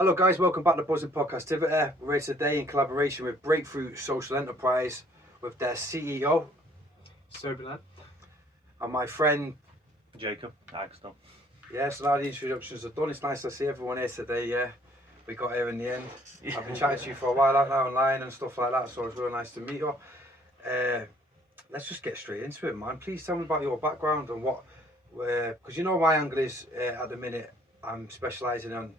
Hello guys, welcome back to Buzzing Podcastivity. We're here today in collaboration with Breakthrough Social Enterprise with their CEO Sobanan. and my friend. Jacob, Axton. Yeah, so now the introductions are done. It's nice to see everyone here today. Yeah, we got here in the end. I've been chatting to you for a while out now online and stuff like that, so it's really nice to meet you. Let's just get straight into it, man. Please tell me about your background and what, because you know my angle is at the minute I'm specialising on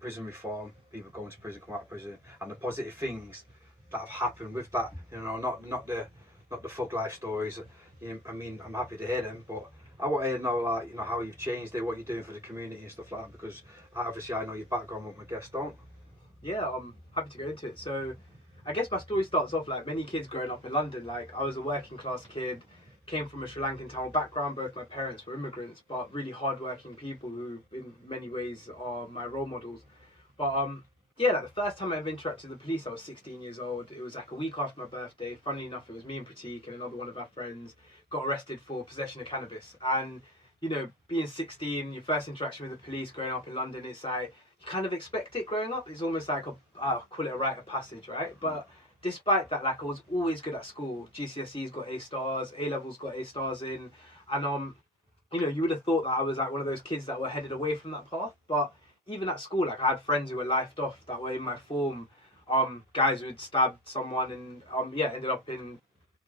prison reform, people going to prison, come out of prison, and the positive things that have happened with that. You know, not the fuck life stories. I mean, I'm happy to hear them, but I want to know, like, you know, how you've changed it, what you're doing for the community and stuff like that. Because obviously I know your background, but my guests don't. Yeah, I'm happy to go into it. So, I guess my story starts off like many kids growing up in London. Like, I was a working class kid, came from a Sri Lankan Tamil background. Both my parents were immigrants, but really hardworking people who, in many ways, are my role models. But yeah, like the first time I ever interacted with the police, I was 16 years old. It was like a week after my birthday. Funnily enough, it was me and Pratik and another one of our friends got arrested for possession of cannabis. And you know, being 16, your first interaction with the police growing up in London, it's like you kind of expect it growing up. It's almost like I'll call it a rite of passage, right? But despite that, like I was always good at school. GCSEs got A stars, A levels got A stars in, and you know, you would have thought that I was like one of those kids that were headed away from that path. But even at school, like I had friends who were lifed off that were in my form. Guys who had stabbed someone and yeah, ended up in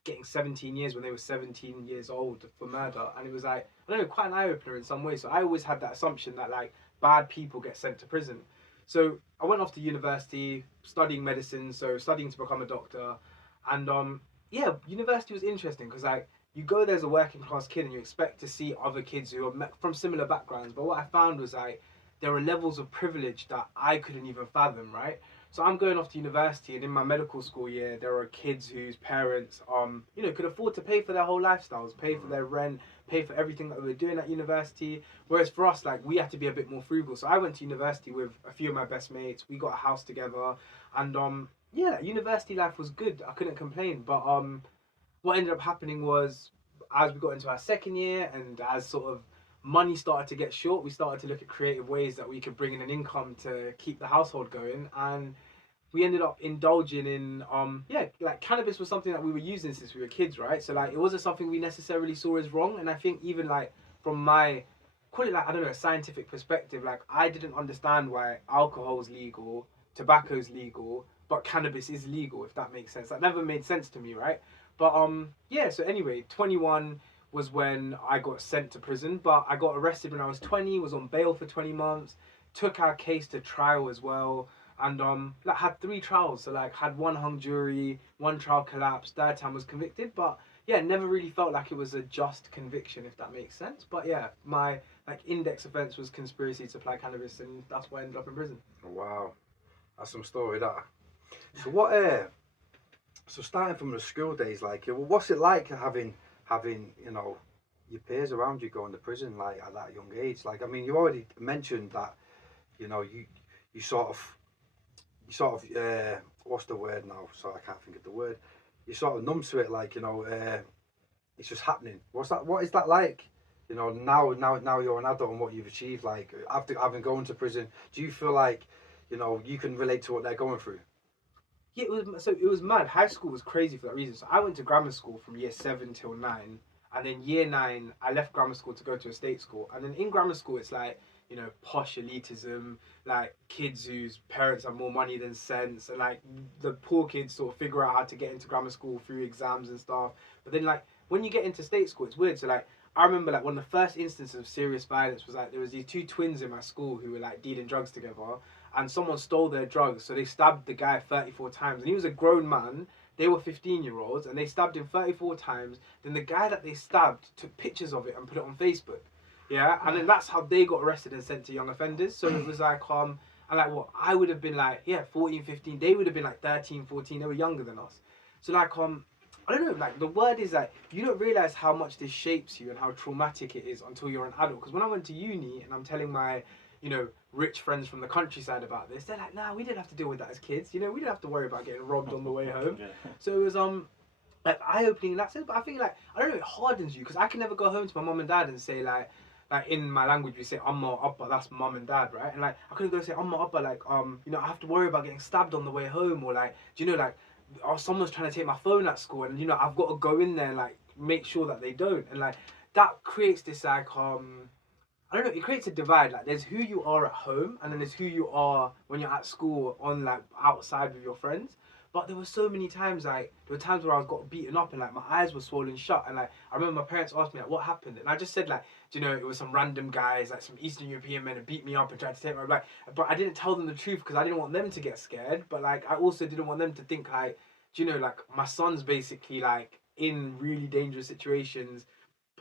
getting 17 years when they were 17 years old for murder. And it was like, I don't know, quite an eye-opener in some ways. So I always had that assumption that like bad people get sent to prison. So I went off to university studying medicine, so studying to become a doctor. And yeah, university was interesting because like you go there as a working class kid and you expect to see other kids who are from similar backgrounds. But what I found was like there are levels of privilege that I couldn't even fathom, right? So I'm going off to university, and in my medical school year, there are kids whose parents, you know, could afford to pay for their whole lifestyles, pay for their rent, pay for everything that we were doing at university. Whereas for us, like, we had to be a bit more frugal. So I went to university with a few of my best mates. We got a house together, and yeah, like, university life was good. I couldn't complain. But what ended up happening was, as we got into our second year, and as sort of money started to get short, we started to look at creative ways that we could bring in an income to keep the household going. And we ended up indulging in yeah, like cannabis was something that we were using since we were kids, right? So like it wasn't something we necessarily saw as wrong. And I think even like from my, call it like, I don't know, a scientific perspective, like I didn't understand why alcohol's legal, tobacco's legal, but cannabis is legal, if that makes sense. That never made sense to me, right? But yeah, so anyway, 21 was when I got sent to prison, but I got arrested when I was 20, was on bail for 20 months, took our case to trial as well, and like had 3 trials. So like had 1 hung jury, 1 trial collapsed, third time was convicted, but yeah, never really felt like it was a just conviction, if that makes sense. But yeah, my like index offense was conspiracy to supply cannabis, and that's why I ended up in prison. Wow, that's some story that. So what? So starting from the school days, like, what's it like having you know your peers around you going to prison like at that young age? Like, I mean, you already mentioned that, you know, you sort of what's the word now? So I can't think of the word. You're sort of numb to it, like, you know, it's just happening. What is that like? You know, now you're an adult and what you've achieved, like after having gone to prison, do you feel like, you know, you can relate to what they're going through? Yeah, it was mad. High school was crazy for that reason. So I went to grammar school from year 7 till 9, and then year 9 I left grammar school to go to a state school. And then in grammar school it's like, you know, posh elitism, like kids whose parents have more money than sense, and like the poor kids sort of figure out how to get into grammar school through exams and stuff. But then like when you get into state school, it's weird. So like I remember like one of the first instances of serious violence was like there was these 2 twins in my school who were like dealing drugs together, and someone stole their drugs, so they stabbed the guy 34 times, and he was a grown man. They were 15-year-olds, and they stabbed him 34 times. Then the guy that they stabbed took pictures of it and put it on Facebook. Yeah, and then that's how they got arrested and sent to young offenders. So it was like and like what I would have been like, yeah, 14, 15. They would have been like 13, 14. They were younger than us. So like I don't know, like the word is like you don't realize how much this shapes you and how traumatic it is until you're an adult. Because when I went to uni and I'm telling my, you know, rich friends from the countryside about this, they're like, nah, we didn't have to deal with that as kids. You know, we didn't have to worry about getting robbed on the way home. Yeah. So it was like eye-opening in that sense. But I think like I don't know, it hardens you because I can never go home to my mum and dad and say like like in my language we say amma appa, that's mum and dad, right? And like I couldn't go say amma appa, like you know, I have to worry about getting stabbed on the way home, or like, do you know, like, or someone's trying to take my phone at school, and you know, I've got to go in there and like make sure that they don't. And like that creates this like I don't know, it creates a divide. Like there's who you are at home, and then there's who you are when you're at school on like outside with your friends. But there were so many times, like there were times where I got beaten up and like my eyes were swollen shut, and like I remember my parents asked me like what happened, and I just said like, do you know, it was some random guys, like some Eastern European men, who beat me up and tried to take my life. But I didn't tell them the truth because I didn't want them to get scared. But like I also didn't want them to think like, do you know, like my son's basically like in really dangerous situations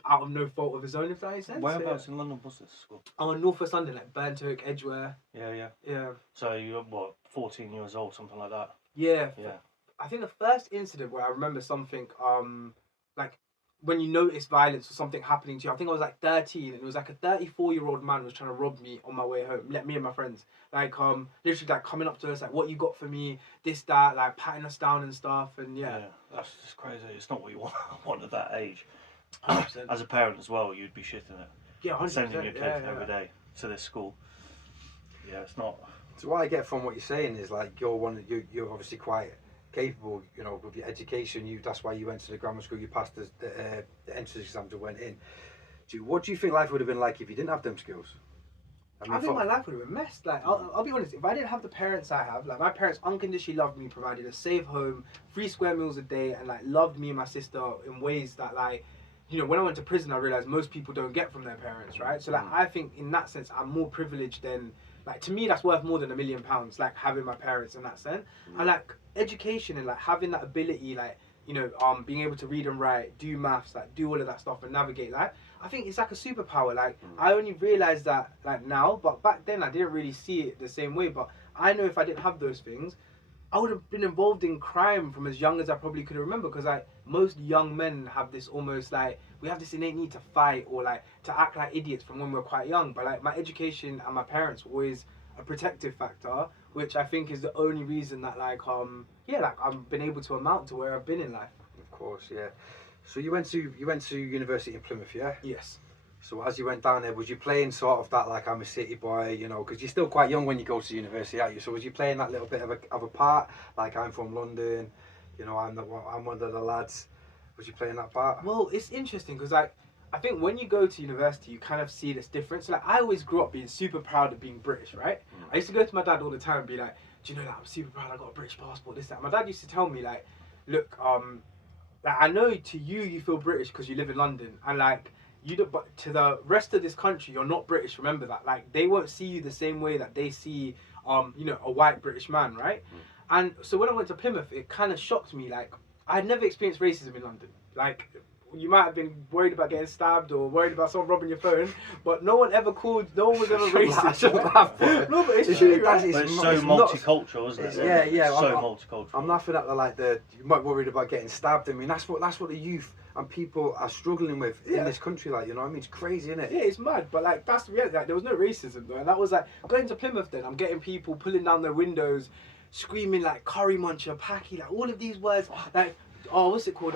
out of no fault of his own, if that makes sense. Whereabouts in London was this school? Oh, North West London, like Burnt Oak, Edgware. Yeah. Yeah. So you're what, 14 years old, something like that? Yeah. Yeah. I think the first incident where I remember something, like when you notice violence or something happening to you, I think I was like 13, and it was like a 34-year-old man was trying to rob me on my way home, let me and my friends, like literally like coming up to us like, what you got for me, this, that, like patting us down and stuff, and yeah. That's just crazy. It's not what you want at that age. 100%. As a parent as well, you'd be shitting it. Yeah, 100%. Sending your kid every day to this school. Yeah, it's not. So what I get from what you're saying is like you're obviously quite capable, you know, with your education. That's why you went to the grammar school. You passed the entrance exams and went in. What do you think life would have been like if you didn't have them skills? I think my life would have been messed. Like, I'll be honest, if I didn't have the parents I have, like my parents unconditionally loved me, provided a safe home, 3 square meals a day, and like loved me and my sister in ways that like, you know, when I went to prison, I realized most people don't get from their parents, right? So like, I think in that sense, I'm more privileged than, like, to me, that's worth more than £1 million, like having my parents in that sense. And like education and like having that ability, like, you know, being able to read and write, do maths, like do all of that stuff and navigate life. I think it's like a superpower. Like I only realized that like now, but back then I didn't really see it the same way. But I know if I didn't have those things, I would have been involved in crime from as young as I probably could remember, because like most young men have this almost like, we have this innate need to fight or like to act like idiots from when we're quite young. But like my education and my parents were always a protective factor, which I think is the only reason that like like I've been able to amount to where I've been in life. Of course, yeah. So you went to university in Plymouth, yeah? Yes. So as you went down there, was you playing sort of that like I'm a city boy, you know, because you're still quite young when you go to university, aren't you? So was you playing that little bit of a part, like I'm from London, you know, I'm one of the lads. Was you playing that part? Well, it's interesting because like I think when you go to university, you kind of see this difference. Like I always grew up being super proud of being British, right? I used to go to my dad all the time and be like, do you know that I'm super proud I got a British passport, this, that. My dad used to tell me like, look, like I know to you feel British because you live in London, and like you do, but to the rest of this country, you're not British. Remember that. Like they won't see you the same way that they see, you know, a white British man, right? And so when I went to Plymouth, it kind of shocked me. Like I had never experienced racism in London. Like you might have been worried about getting stabbed or worried about someone robbing your phone, but no one was ever racist. Right? No, but it's true. Right? But it's so multicultural, isn't it? Yeah. So multicultural. I'm laughing at you might worried about getting stabbed. I mean, that's what the youth and people are struggling with in this country. Like, you know what I mean? It's crazy, isn't it? Yeah, it's mad. But like that's the reality. Like, there was no racism though, and that was like going to Plymouth. Then I'm getting people pulling down their windows, screaming like curry muncher, packy, like all of these words, like. Oh, what's it called?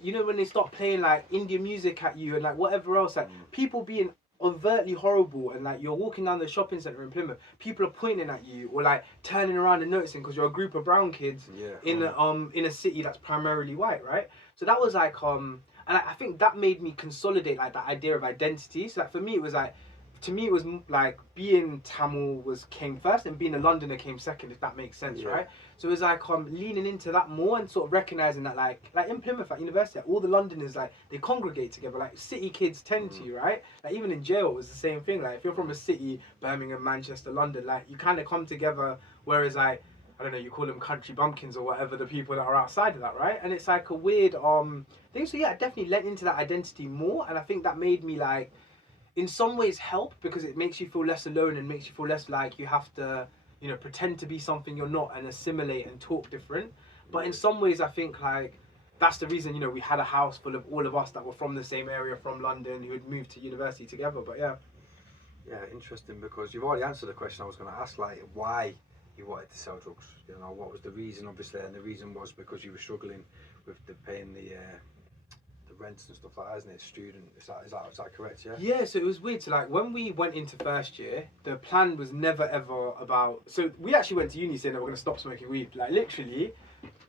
You know when they start playing like Indian music at you and like whatever else, like people being overtly horrible, and like you're walking down the shopping centre in Plymouth, people are pointing at you or like turning around and noticing because you're a group of brown kids in a city that's primarily white, right? So that was like and I think that made me consolidate like that idea of identity. So like for me it was like, to me it was like being Tamil came first and being a Londoner came second, if that makes sense, right? So it was like leaning into that more and sort of recognizing that like in Plymouth at university, like, all the Londoners like they congregate together, like city kids tend to, right? Like even in jail it was the same thing. Like if you're from a city, Birmingham, Manchester, London, like you kind of come together, whereas like I don't know, you call them country bumpkins or whatever, the people that are outside of that, right? And it's like a weird thing. So yeah, I definitely lent into that identity more, and I think that made me like in some ways help, because it makes you feel less alone and makes you feel less like you have to, you know, pretend to be something you're not and assimilate and talk different. But in some ways I think like that's the reason, you know, we had a house full of all of us that were from the same area from London who had moved to university together. But yeah, interesting, because you've already answered the question I was going to ask, like why you wanted to sell drugs. You know, what was the reason? Obviously, and the reason was because you were struggling with paying the rents and stuff like that, isn't it? Student, is that correct? Yeah. Yeah, so it was weird. So like when we went into first year, the plan was never ever about. So we actually went to uni saying that we're gonna stop smoking weed. Like literally,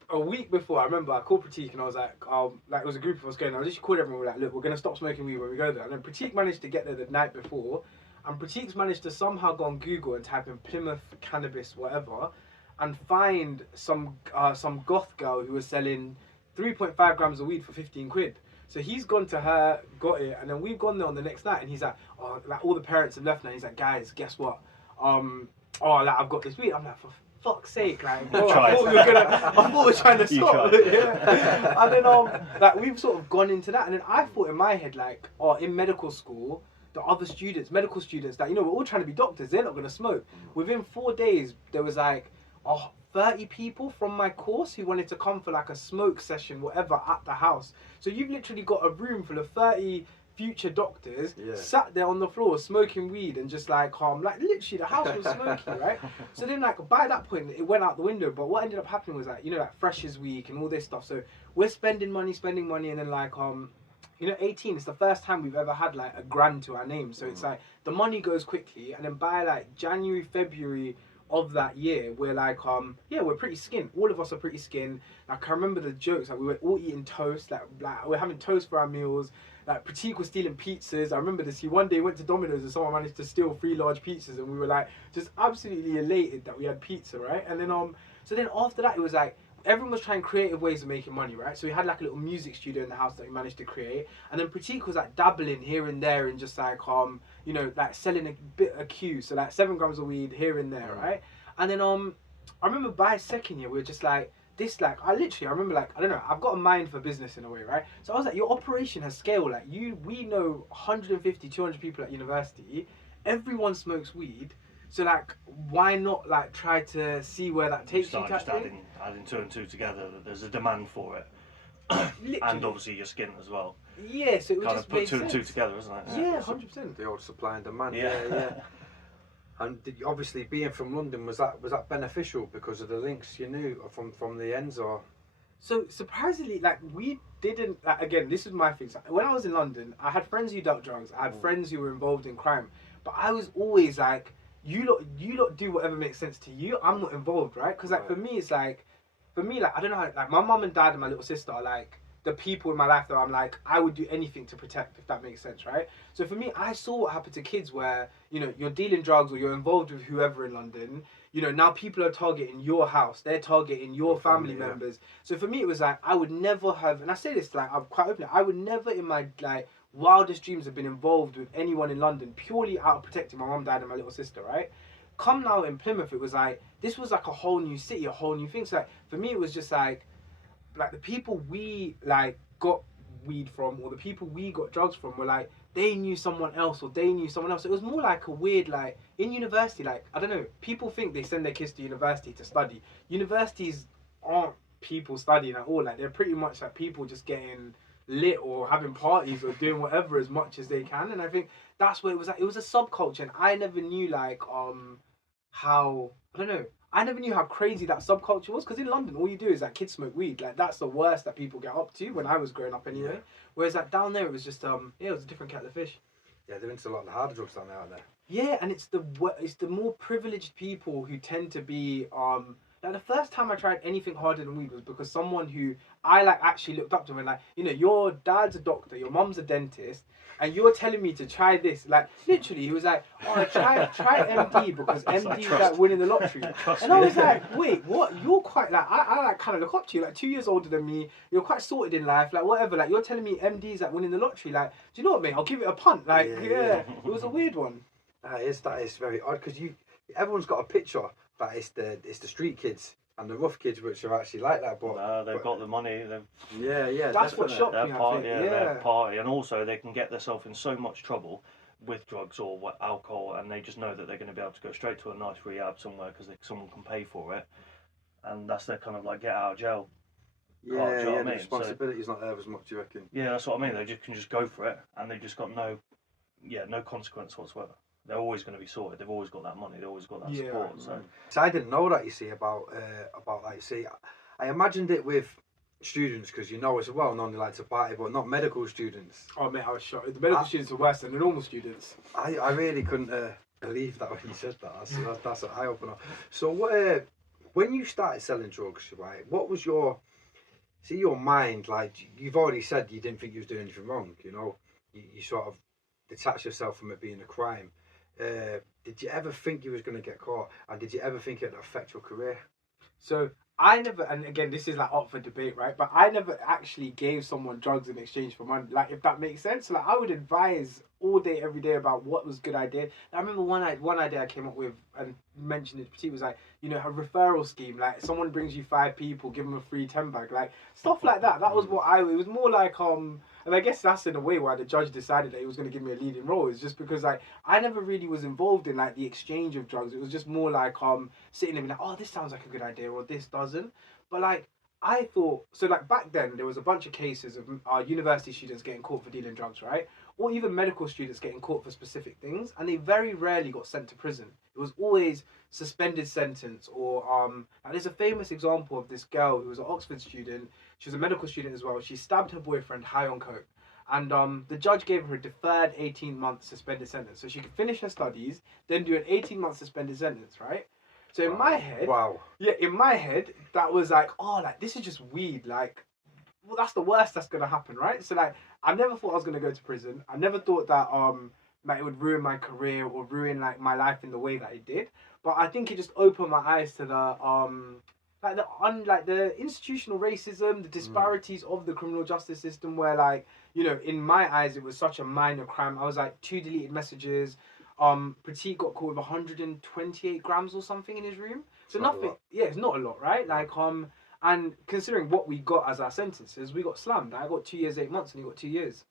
a week before, I remember I called Pratik and I was like it was a group of us going. I just called everyone. We're like, look, we're gonna stop smoking weed when we go there. And then Pratik managed to get there the night before, and Pratik's managed to somehow go on Google and type in Plymouth cannabis whatever, and find some goth girl who was selling 3.5 grams of weed for 15 quid. So he's gone to her, got it, and then we've gone there on the next night, and he's like, oh, like all the parents have left now. He's like, guys, guess what? Like I've got this weed. I'm like, for fuck's sake, like, bro, I thought we were trying to stop. Yeah. And then like we've sort of gone into that, and then I thought in my head like, in medical school, the other students, medical students, that we're all trying to be doctors. They're not gonna smoke. Within 4 days, there was like, 30 people from my course who wanted to come for like a smoke session, whatever, at the house. So you've literally got a room full of 30 future doctors sat there on the floor smoking weed and just like literally the house was smoky, right? So then like by that point it went out the window. But what ended up happening was like, like Freshers Week and all this stuff. So we're spending money, and then like 18, it's the first time we've ever had like $1,000 to our name. So it's like the money goes quickly, and then by like January, February of that year, we're like, we're pretty skin. All of us are pretty skin. Like I remember the jokes, like we were all eating toast, like we're having toast for our meals. Like Pratik was stealing pizzas. I remember this. He one day went to Domino's and someone managed to steal 3 large pizzas, and we were like just absolutely elated that we had pizza, right? And then so then after that, it was like everyone was trying creative ways of making money, right? So we had like a little music studio in the house that we managed to create, and then Pratik was like dabbling here and there and just like like selling a bit of Q, so like 7 grams of weed here and there, right? And then I remember by second year we were just like this, like I remember like, I don't know, I've got a mind for business in a way, right? So I was like, your operation has scale. Like we know 150, 200 people at university, everyone smokes weed. So like, why not like try to see where that takes you? Just adding 2 and 2 together. There's a demand for it, and obviously your skin as well. Yeah, so it would kind just of put make 2 and 2 sense. together, isn't it? Yeah, 100%. The old supply and demand. Yeah. And obviously being from London, was that beneficial because of the links you knew from the ends, or? So surprisingly, like we didn't. Like, again, this is my thing. So when I was in London, I had friends who dealt drugs. I had friends who were involved in crime, but I was always like, you lot do whatever makes sense to you. I'm not involved, right? Because like for me, it's like, I don't know how. Like my mum and dad and my little sister are like the people in my life that I'm like, I would do anything to protect, if that makes sense, right? So for me, I saw what happened to kids where, you're dealing drugs or you're involved with whoever in London, now people are targeting your house, they're targeting your family members. So for me, it was like, I would never have, and I say this like, I'm quite open, I would never in my like wildest dreams have been involved with anyone in London purely out of protecting my mum, dad and my little sister, right? Come now in Plymouth, it was like, this was like a whole new city, a whole new thing. So like, for me, it was just like the people we like got weed from, or the people we got drugs from, were like they knew someone else or they knew someone else. It was more like a weird, like in university, like I don't know, people think they send their kids to university to study. Universities aren't people studying at all. Like they're pretty much like people just getting lit or having parties or doing whatever as much as they can. And I think that's what it was like. It was a subculture, and I never knew like how, I don't know, I never knew how crazy that subculture was, because in London all you do is like kids smoke weed. Like that's the worst that people get up to when I was growing up anyway. Whereas like down there it was just it was a different kettle of fish. Yeah, they're into a lot of the harder drugs down there, aren't they? Yeah, and it's the more privileged people who tend to be like the first time I tried anything harder than weed was because someone who I like actually looked up to, and like, your dad's a doctor, your mum's a dentist, and you're telling me to try this. Like literally he was like, oh, try MD because MD's like winning the lottery. And I was like, wait, what? You're quite like, I like kind of look up to you, like 2 years older than me, you're quite sorted in life, like whatever, like you're telling me MD's like winning the lottery. Like, do you know what, mate? I'll give it a punt. Like yeah. It was a weird one. That is very odd, because everyone's got a picture that it's the street kids and the rough kids which are actually like that, but no, they've got the money. Yeah. That's what shocked me. Party, I think. They're party, and also they can get themselves in so much trouble with drugs or alcohol, and they just know that they're going to be able to go straight to a nice rehab somewhere because someone can pay for it, and that's their kind of like get out of jail. Yeah, do you know what I the mean? responsibility's not there as much, you reckon? Yeah, that's what I mean. They can just go for it, and they just got no consequence whatsoever. They're always going to be sorted. They've always got that money. They've always got that support. So I didn't know that, you see, about like, see, I imagined it with students, because you know as well, none like to party, but not medical students. Oh mate, I was shocked. The medical students are worse than the normal students. I really couldn't believe that when you said that. That's an eye opener. So when you started selling drugs, right? What was your mind like? You've already said you didn't think you was doing anything wrong. You know, you sort of detached yourself from it being a crime. Did you ever think you was going to get caught? And did you ever think it would affect your career? So I never, and again, this is like up for debate, right? But I never actually gave someone drugs in exchange for money. Like, if that makes sense. Like, I would advise all day, every day about what was a good idea. I remember one idea I came up with and mentioned it. It was like, you know, a referral scheme. Like, someone brings you 5 people, give them a free 10 bag, like stuff like that. That was what it was more like. And I guess that's in a way why the judge decided that he was going to give me a leading role. Is just because like I never really was involved in like the exchange of drugs. It was just more like sitting there and like, oh, this sounds like a good idea, or this doesn't. But like I thought, so like back then there was a bunch of cases of university students getting caught for dealing drugs, right? Or even medical students getting caught for specific things, and they very rarely got sent to prison. It was always suspended sentence, or and there's a famous example of this girl who was an Oxford student. She was a medical student as well. She stabbed her boyfriend high on coke, and the judge gave her a deferred 18-month suspended sentence, so she could finish her studies, then do an 18-month suspended sentence, right? So in my head, in my head, that was like, oh, like this is just weed, like. Well, that's the worst that's gonna happen, right? So like, I never thought I was gonna go to prison. I never thought that like it would ruin my career or ruin like my life in the way that it did. But I think it just opened my eyes to the like the institutional racism, the disparities of the criminal justice system. Where like you know, in my eyes, it was such a minor crime. I was like 2 deleted messages. Pratik got caught with 128 grams or something in his room. So nothing. Yeah, it's not a lot, right? Like And considering what we got as our sentences, we got slammed. I got 2 years, 8 months, and he got 2 years.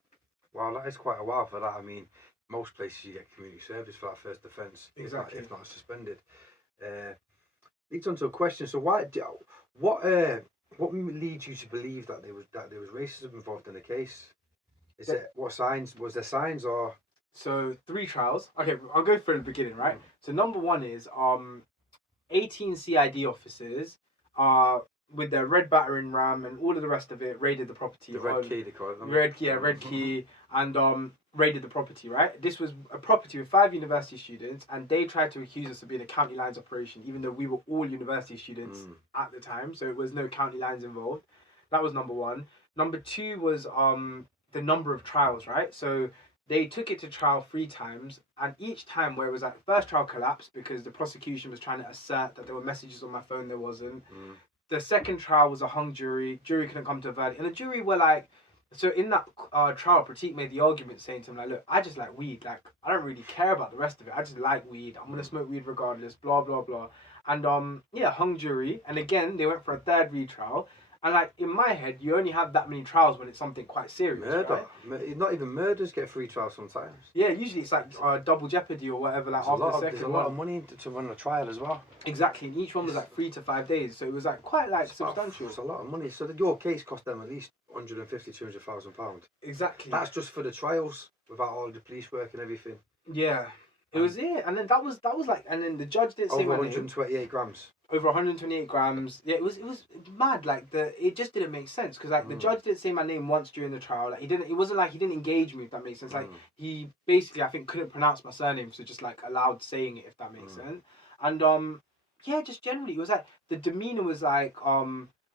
Wow, that is quite a while for that. I mean, most places you get community service for that first offence, Exactly. if not suspended. Leads on to a question. So what leads you to believe that there was racism involved in the case? What signs was there signs or? So 3 trials. Okay, I'll go from the beginning, right? So number 1 is 18 CID officers with their red battering ram and all of the rest of it raided the property. The red key, they call it. Red key, and raided the property, right? This was a property with 5 university students, and they tried to accuse us of being a county lines operation, even though we were all university students at the time, so it was no county lines involved. That was number 1. Number 2 was the number of trials, right? So they took it to trial 3 times, and each time where it was like first trial collapsed because the prosecution was trying to assert that there were messages on my phone, there wasn't. The second trial was a hung jury. Jury couldn't come to a verdict, and the jury were like, so in that trial, Pratik made the argument saying to him like, look, I just like weed. Like I don't really care about the rest of it. I just like weed. I'm gonna smoke weed regardless. Blah blah blah. And hung jury. And again, they went for a 3rd retrial. And like in my head, you only have that many trials when it's something quite serious. Murder, right? Not even murders get 3 trials sometimes. Yeah, usually it's like double jeopardy or whatever. Like there's a lot of money to run a trial as well. Exactly, and each one was like 3 to 5 days, so it was like quite like substantial. It's a lot of money. So your case cost them at least 150, 200,000 pounds. Exactly. That's just for the trials, without all the police work and everything. Yeah, it was it, and then that was like, and then the judge didn't say over my 128 name. grams. Over 128 grams. Yeah, it was mad. Like it just didn't make sense because like the judge didn't say my name once during the trial. Like it wasn't like he didn't engage me, if that makes sense. Like he basically, I think, couldn't pronounce my surname, so just like allowed saying it, if that makes sense. And yeah, just generally it was like the demeanor was like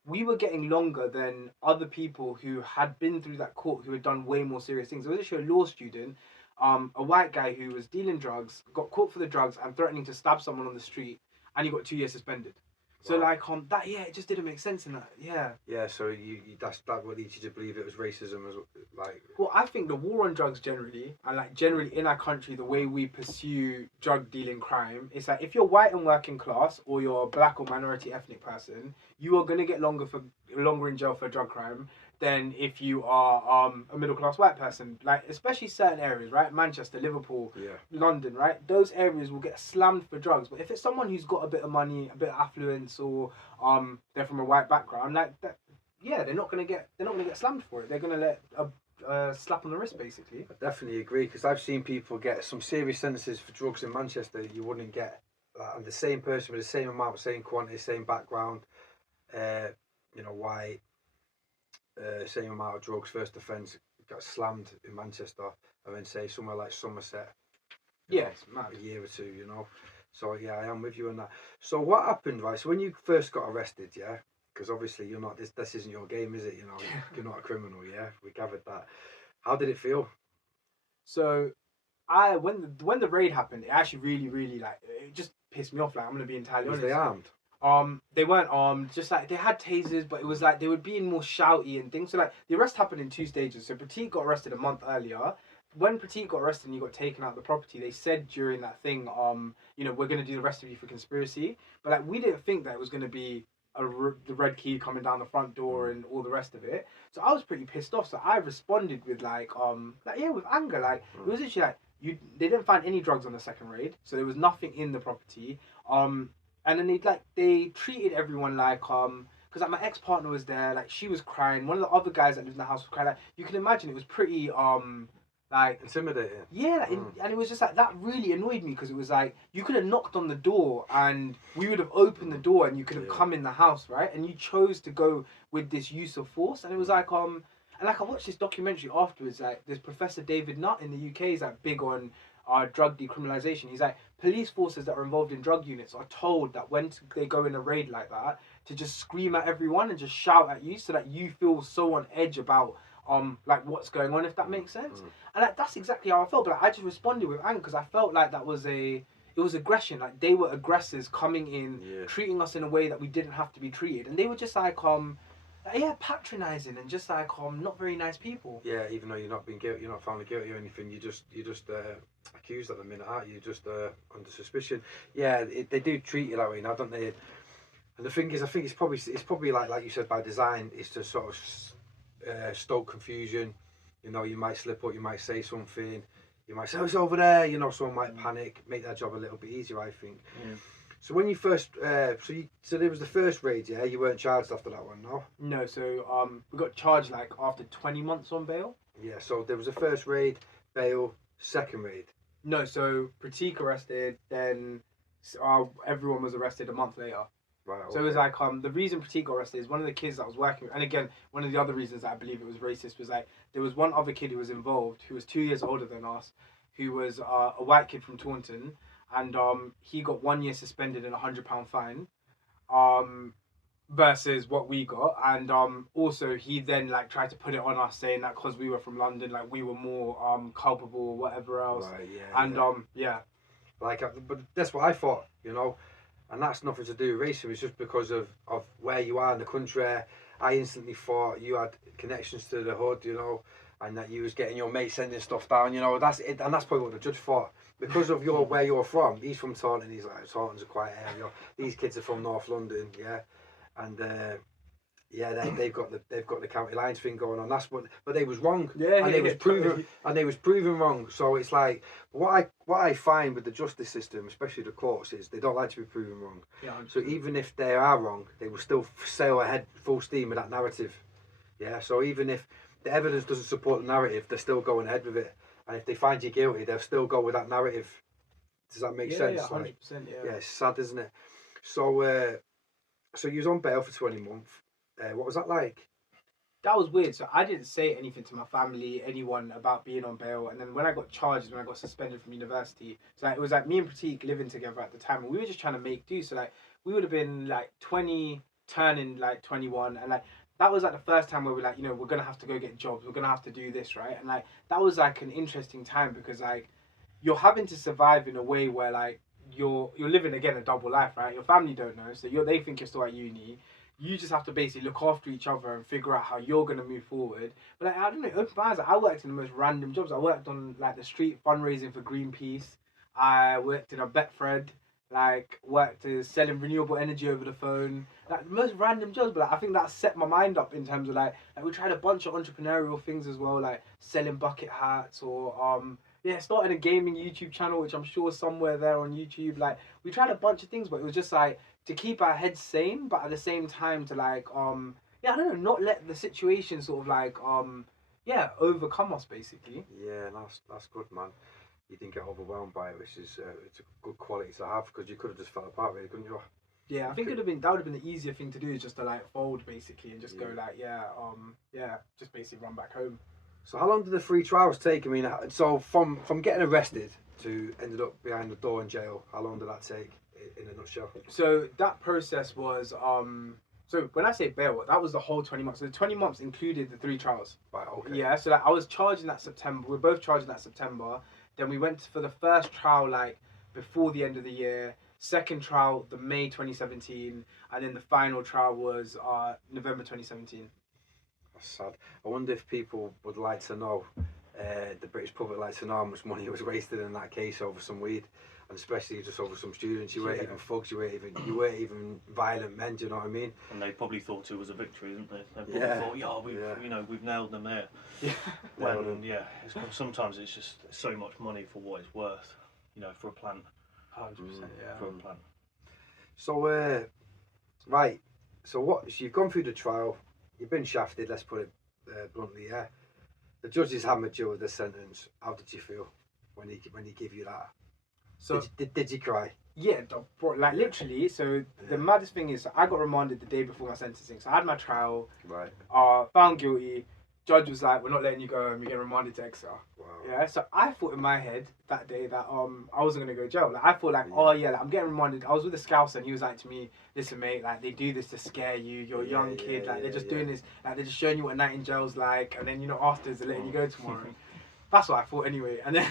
we were getting longer than other people who had been through that court, who had done way more serious things. There was actually a law student, a white guy who was dealing drugs, got caught for the drugs and threatening to stab someone on the street, and he got 2 years suspended. So like that, yeah, it just didn't make sense in that. Yeah. Yeah. So you that's what leads you to believe it was racism as like. Well, I think the war on drugs generally, and like generally in our country, the way we pursue drug dealing crime, is like if you're white and working class, or you're a black or minority ethnic person, you are gonna get longer in jail for a drug crime than if you are a middle class white person. Like especially certain areas, right? Manchester, Liverpool, London, right? Those areas will get slammed for drugs. But if it's someone who's got a bit of money, a bit of affluence, or they're from a white background, like that, yeah, they're not gonna get slammed for it. They're gonna let a slap on the wrist, basically. I definitely agree, because I've seen people get some serious sentences for drugs in Manchester you wouldn't get. And the same person with the same amount, same quantity, same background, white, same amount of drugs, first offence, got slammed in Manchester, and then say somewhere like Somerset, Yeah, it's mad. a year or two, you know. So yeah, I am with you on that. So what happened, right? So when you first got arrested, yeah, because obviously you're not this isn't your game, is it? You know, you're not a criminal, yeah. We gathered that. How did it feel? So when the raid happened, it actually really like it just pissed me off. Like I'm gonna be entirely Was honest. they armed? They weren't armed. Just like they had tasers, but it was like they were being more shouty and things. So like the arrest happened in 2 stages. So Pratik got arrested a month earlier. When Pratik got arrested and he got taken out of the property, they said during that thing, we're gonna do the rest of you for conspiracy. But like we didn't think that it was gonna be the red key coming down the front door and all the rest of it. So I was pretty pissed off. So I responded with with anger. Like it was literally like they didn't find any drugs on the second raid, so there was nothing in the property. And then they treated everyone like because like my ex partner was there, like she was crying. One of the other guys that lived in the house was crying. Like you can imagine, it was pretty like Intimidating. yeah, and it was just like that really annoyed me because it was like you could have knocked on the door and we would have opened the door and you could have come in the house, right? And you chose to go with this use of force, and it was like and like I watched this documentary afterwards. Like there's Professor David Nutt in the UK is like big on drug decriminalisation. He's like police forces that are involved in drug units are told that when they go in a raid like that to just scream at everyone and just shout at you so that you feel so on edge about like what's going on, if that makes sense. And like that's exactly how I felt, but like, I just responded with anger because I felt like it was aggression. Like they were aggressors coming in, treating us in a way that we didn't have to be treated, and they were just like patronizing and just like not very nice people. Yeah, even though you're not being guilty, you're not found guilty or anything, you just accused at the minute, aren't you? Just under suspicion. Yeah, they do treat you that way now, don't they? And the thing is, I think it's probably like you said, by design. It's to sort of stoke confusion. You know, you might slip up, you might say something, you might say, "Oh, it's over there." You know, someone might panic, make their job a little bit easier, I think. So when you first, so there was the first raid, yeah. You weren't charged after that one, no? No, so we got charged like after 20 months on bail. Yeah. So there was a first raid, bail, second raid. No, so Pratik arrested, then everyone was arrested a month later. Right. Okay. So it was like the reason Pratik got arrested is one of the kids that was working with, and again one of the other reasons that I believe it was racist was like there was one other kid who was involved who was 2 years older than us, who was a white kid from Taunton. And he got 1 year suspended and £100 fine, versus what we got. And also he then like tried to put it on us, saying that because we were from London, like we were more culpable or whatever else. Right. Yeah. And yeah. Like, but that's what I thought, you know, and that's nothing to do with racism. It's just because of where you are in the country. I instantly thought you had connections to the hood, you know, and that you was getting your mate sending stuff down, you know. That's it, and that's probably what the judge thought. Because of where you're from, he's from Taunton. He's like, Taunton's a quiet area. These kids are from North London, yeah, and they've got the county lines thing going on. That's what, but they was wrong, and they was proven wrong. So it's like what I find with the justice system, especially the courts, is they don't like to be proven wrong. Yeah. So even if they are wrong, they will still sail ahead full steam with that narrative. Yeah. So even if the evidence doesn't support the narrative, they're still going ahead with it. And if they find you guilty, they'll still go with that narrative. Does that make sense? Yeah, 100%. Yeah, it's sad, isn't it? So, so you was on bail for 20 months. What was that like? That was weird. So I didn't say anything to my family, anyone about being on bail. And then when I got charged, when I got suspended from university, so like, it was like me and Pratik living together at the time, and we were just trying to make do. So like we would have been like 20, turning like 21, and like that was like the first time where we're like, we're gonna have to go get jobs, we're gonna have to do this, right? And like that was like an interesting time because like you're having to survive in a way where like you're living again a double life, right? Your family don't know, so they think you're still at uni. You just have to basically look after each other and figure out how you're gonna move forward. But like, I don't know, open my eyes. Like, I worked in the most random jobs. I worked on like the street fundraising for Greenpeace. I worked in a Betfred. Like worked as selling renewable energy over the phone, like the most random jobs. But like, I think that set my mind up in terms of like we tried a bunch of entrepreneurial things as well, like selling bucket hats or starting a gaming YouTube channel, which I'm sure somewhere there on YouTube. Like we tried a bunch of things, but it was just like to keep our heads sane, but at the same time to like I don't know, not let the situation sort of like overcome us basically. Yeah, that's good, man. You didn't get overwhelmed by it, which is it's a good quality to have because you could have just fell apart, really, couldn't you? Yeah, I think that would have been the easier thing to do, is just to like fold basically and just go like, just basically run back home. So how long did the 3 trials take? I mean, so from getting arrested to ended up behind the door in jail, how long did that take in a nutshell? So that process was so when I say bail, that was the whole 20 months. So the 20 months included the 3 trials. Right, okay. Yeah, so like I was charged in that September. We were both charged in that September. Then we went for the first trial like before the end of the year. Second trial, the May 2017, and then the final trial was November 2017. That's sad. I wonder if people would like to know, the British public like to know how much money was wasted in that case over some weed, and especially just over some students. You weren't even thugs. You weren't even violent men. Do you know what I mean? And they probably thought it was a victory, didn't they? They probably thought, we've nailed them there. Yeah. When sometimes it's just so much money for what it's worth, for a plant. 100%, yeah. For a plant. So, right. So you've gone through the trial. You've been shafted. Let's put it bluntly. Yeah. The judges hammered you with the sentence. How did you feel when he gave you that? So did you cry? Yeah, bro, like literally. So the maddest thing is, I got remanded the day before my sentencing. So I had my trial. Right. Found guilty. Judge was like, "We're not letting you go home. You're getting remanded to Exeter." Wow. Yeah. So I thought in my head that day that I wasn't gonna go to jail. Like I thought like, I'm getting remanded. I was with a scouser and he was like to me, "Listen, mate, like they do this to scare you. You're a young kid. Like they're just doing this. Like they're just showing you what a night in jail's like, and then afterwards they're letting you go tomorrow." That's what I thought anyway. And then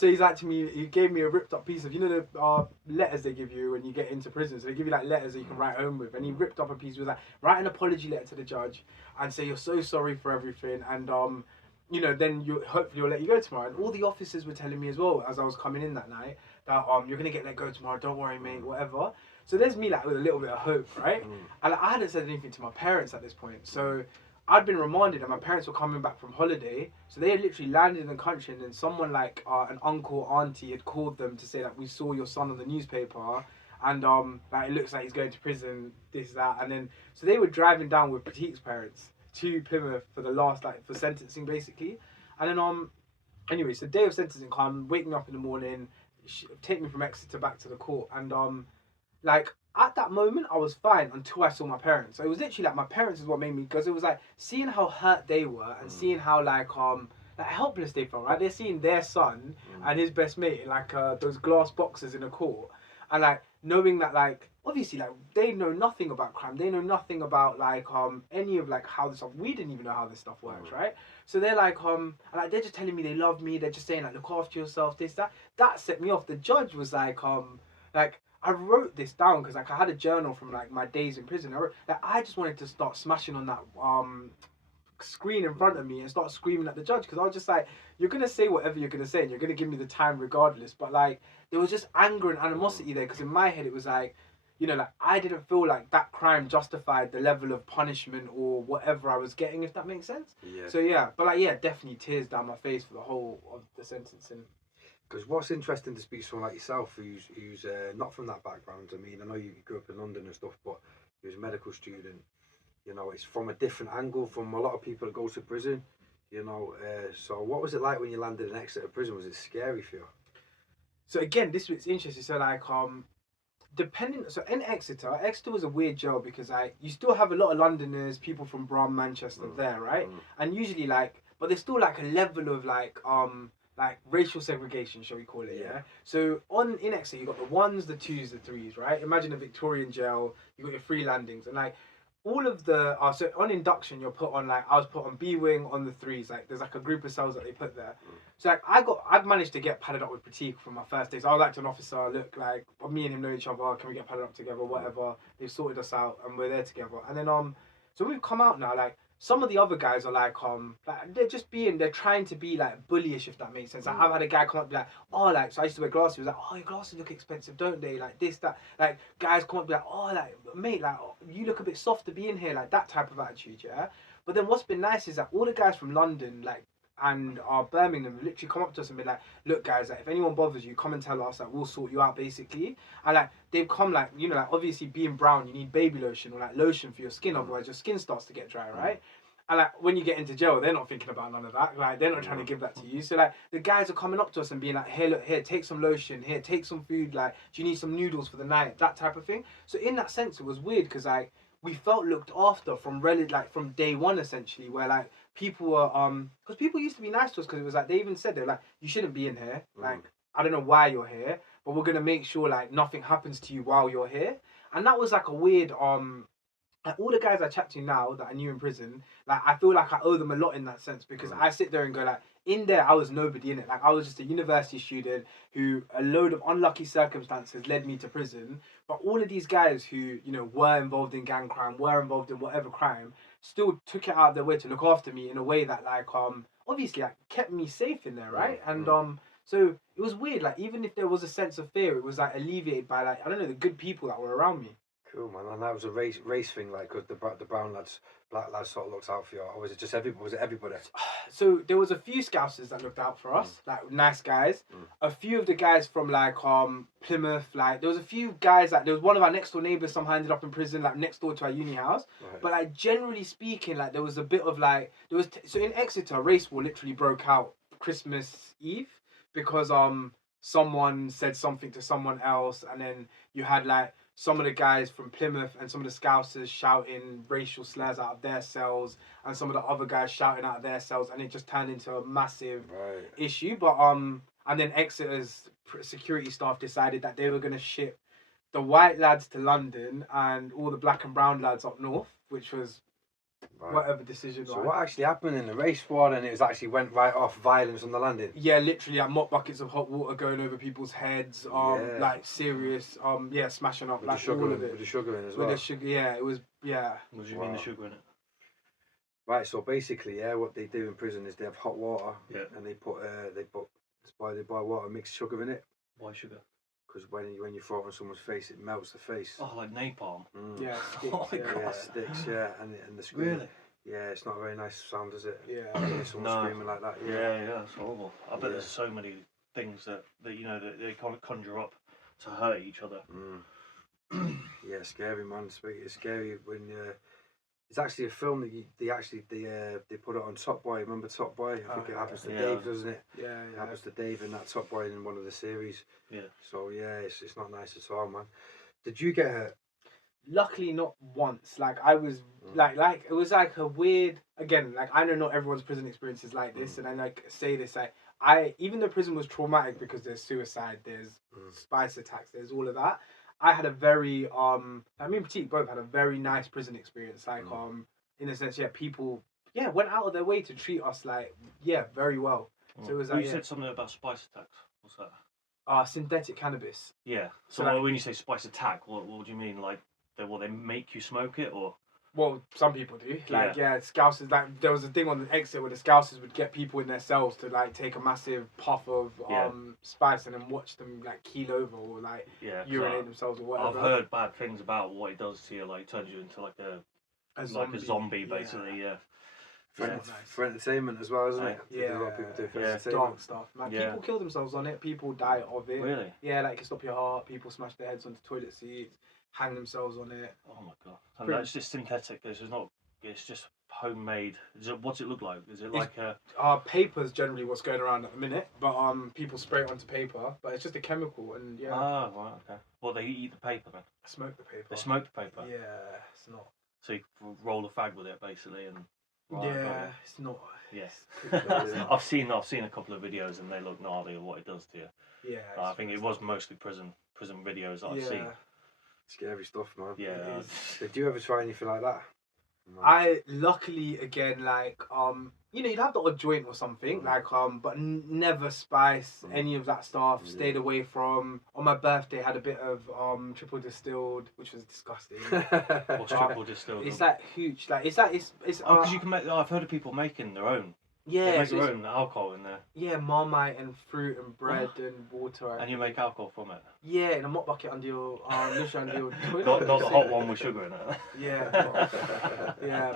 he's like to me, he gave me a ripped up piece of, the letters they give you when you get into prison. So they give you like letters that you can write home with. And he ripped up a piece. He was like, write an apology letter to the judge and say you're so sorry for everything. And then hopefully you'll let you go tomorrow. And all the officers were telling me as well as I was coming in that night that you're gonna get let go tomorrow. Don't worry, mate. Whatever. So there's me like with a little bit of hope, right? And I hadn't said anything to my parents at this point. So I'd been remanded and my parents were coming back from holiday. So they had literally landed in the country and then someone like an uncle or auntie had called them to say that we saw your son on the newspaper and like it looks like he's going to prison, this, that. And then, so they were driving down with Pratik's parents to Plymouth for the last, like, for sentencing basically. And then, anyway, so day of sentencing come, wake me up in the morning, take me from Exeter back to the court. And, like, at that moment, I was fine until I saw my parents. So it was literally like my parents is what made me, because it was like seeing how hurt they were and seeing how like helpless they felt. Right, they're seeing their son and his best mate in like those glass boxes in a court, and like knowing that like obviously like they know nothing about crime, they know nothing about like any of like how this stuff. We didn't even know how this stuff works, right? So they're like and like they're just telling me they love me. They're just saying like look after yourself, this that. That set me off. The judge was like I wrote this down because like I had a journal from like my days in prison. I just wanted to start smashing on that screen in front of me and start screaming at the judge because I was just like, you're gonna say whatever you're gonna say and you're gonna give me the time regardless. But like there was just anger and animosity there because in my head it was like, like I didn't feel like that crime justified the level of punishment or whatever I was getting, if that makes sense. Yeah. So but definitely tears down my face for the whole of the sentencing. Because what's interesting to speak to someone like yourself who's not from that background. I mean, I know you grew up in London and stuff, but you was a medical student. It's from a different angle from a lot of people that go to prison. So what was it like when you landed in Exeter prison? Was it scary for you? So again, this was interesting. So like so in Exeter was a weird jail because you still have a lot of Londoners, people from Brum, Manchester there, right? And usually but there's still like a level of like racial segregation, shall we call it, yeah? So in Exeter, you got the 1s, the 2s, the 3s, right? Imagine a Victorian jail, you got your 3 landings, and like all of the so on induction you're put on I was put on B wing on the 3s, like there's like a group of cells that they put there. So like I've managed to get padded up with Pratik from my first day. So I was like to an officer, look, like me and him know each other, can we get padded up together, whatever. They've sorted us out and we're there together. And then so we've come out now, like some of the other guys are like they're trying to be like bullyish, if that makes sense. Like I've had a guy come up and be like, so I used to wear glasses. He was like, oh, your glasses look expensive, don't they? Like this, that. Like guys come up and be like, oh, like mate, like you look a bit soft to be in here, like that type of attitude, yeah. But then what's been nice is that all the guys from London, like and Birmingham, literally come up to us and be like, look guys, like if anyone bothers you, come and tell us, like we'll sort you out basically. And like they've come like like obviously being brown, you need baby lotion or like lotion for your skin, otherwise your skin starts to get dry, right? And like when you get into jail, they're not thinking about none of that. Like they're not trying to give that to you. So like the guys are coming up to us and being like, "Here, look, here, take some lotion. Here, take some food. Like, do you need some noodles for the night?" That type of thing. So in that sense, it was weird because like we felt looked after from from day one essentially, where like people were because people used to be nice to us because it was like they even said they're like, "You shouldn't be in here. Like I don't know why you're here, but we're gonna make sure like nothing happens to you while you're here." And that was like a weird like all the guys I chat to now that I knew in prison, like I feel like I owe them a lot in that sense because I sit there and go like, in there I was nobody in it. Like I was just a university student who a load of unlucky circumstances led me to prison. But all of these guys who, you know, were involved in gang crime, were involved in whatever crime, still took it out of their way to look after me in a way that like obviously like kept me safe in there, right? And so it was weird, like even if there was a sense of fear, it was like alleviated by like I don't know, the good people that were around me. Cool, man. And that was a race thing, like, because the brown lads, black lads sort of looked out for you, or was it just everybody? Was it everybody? So there was a few Scousers that looked out for us, like nice guys. A few of the guys from like Plymouth, like there was a few guys like there was one of our next door neighbours somehow ended up in prison, like next door to our uni house. Right. But like generally speaking, like there was a bit of like there was so in Exeter, race war literally broke out Christmas Eve because someone said something to someone else, and then you had like some of the guys from Plymouth and some of the Scousers shouting racial slurs out of their cells, and some of the other guys shouting out of their cells, and it just turned into a massive issue. But and then Exeter's security staff decided that they were gonna ship the white lads to London and all the black and brown lads up north, which was whatever decision. So what actually happened in the race war? And it was actually went right off violence on the landing. Yeah, literally, like mop buckets of hot water going over people's heads. Like serious. Smashing up With like the sugar all of it. with the sugar in as well. With the sugar, yeah, it was What do you mean the sugar in it? Right, so basically, what they do in prison is they have hot water, and they boil water, mix sugar in it. Why sugar? Because when you throw it on someone's face, it melts the face. Oh, like napalm. Yeah, sticks, Oh my God. Yeah, it sticks. Yeah, and the scream. Really? Yeah, it's not a very nice sound, is it? Yeah. Someone screaming like that. Yeah, that's horrible. I bet there's so many things that you know that they can't conjure up to hurt each other. Yeah, scary, man. It's scary when it's actually a film that they put it on Top Boy. Remember Top Boy? I think it happens to Dave, doesn't it? Yeah, It happens to Dave in that Top Boy in one of the series. Yeah. So yeah, it's not nice at all, man. Did you get hurt? Luckily, not once. Like I was like it was like a weird. Again, like I know not everyone's prison experience is like this, and I like say this like even though prison was traumatic because there's suicide, there's spice attacks, there's all of that. I had a very I mean, Pratik both had a very nice prison experience. Like in a sense, people went out of their way to treat us like very well. So it was like you said something about spice attacks. What's that? Synthetic cannabis. Yeah. So like, when you say spice attack, what do you mean? Like they make you smoke it, or? Well, some people do. Like, Scousers, like, there was a thing on the exit where the Scousers would get people in their cells to, like, take a massive puff of spice and then watch them, like, keel over or, like, urinate themselves or whatever. I've heard bad things about what it does to you, like, it turns you into, like, a zombie, basically, For entertainment as well, isn't it? Yeah. A lot of people do for It's dark stuff. Like, people kill themselves on it, people die of it. Really? Yeah, like, it can stop your heart, people smash their heads onto toilet seats, hang themselves on it. Oh my God. And that's just synthetic. It's just homemade. What's it look like? Is it like paper's generally what's going around at the minute, but people spray it onto paper, but it's just a chemical and Ah, right, okay. Well, they eat the paper then. Smoke the paper. They smoke the paper. Yeah, it's not. So you roll a fag with it basically, and it's not. Yes, I've seen a couple of videos and they look gnarly at what it does to you. Yeah, I think it was mostly prison videos that I've seen. Scary stuff, man. Yeah. Did you ever try anything like that? No. I luckily again like you'd have the odd joint or something like but never spice any of that stuff. Stayed away from. On my birthday had a bit of triple distilled, which was disgusting. What's triple distilled? It's that huge, like it's because you can make. I've heard of people making their own. Yeah, they make their own alcohol in there. Yeah, Marmite and fruit and bread and water. And you make alcohol from it. Yeah, in a mop bucket under your literally under your toilet. Not the hot one with sugar in it. Yeah,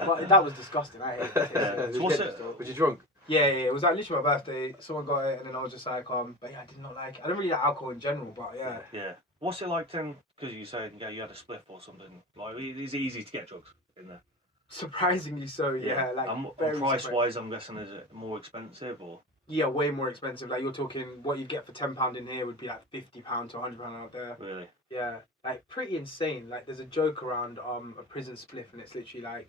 but that was disgusting. I hate it. So what's it? Was you drunk? Yeah, it was like literally my birthday. Someone got it, and then I was just like, but yeah, I did not like it. I don't really like alcohol in general, but yeah. Yeah. What's it like then? Because you said you had a spliff or something. Like, it's easy to get drugs in there. Surprisingly so, yeah. Like And very price surprising. wise, I'm guessing is it more expensive or? Yeah, way more expensive. Like you're talking, what you get for £10 in here would be like £50 to £100 out there. Really? Yeah, like pretty insane. Like there's a joke around a prison spliff, and it's literally like,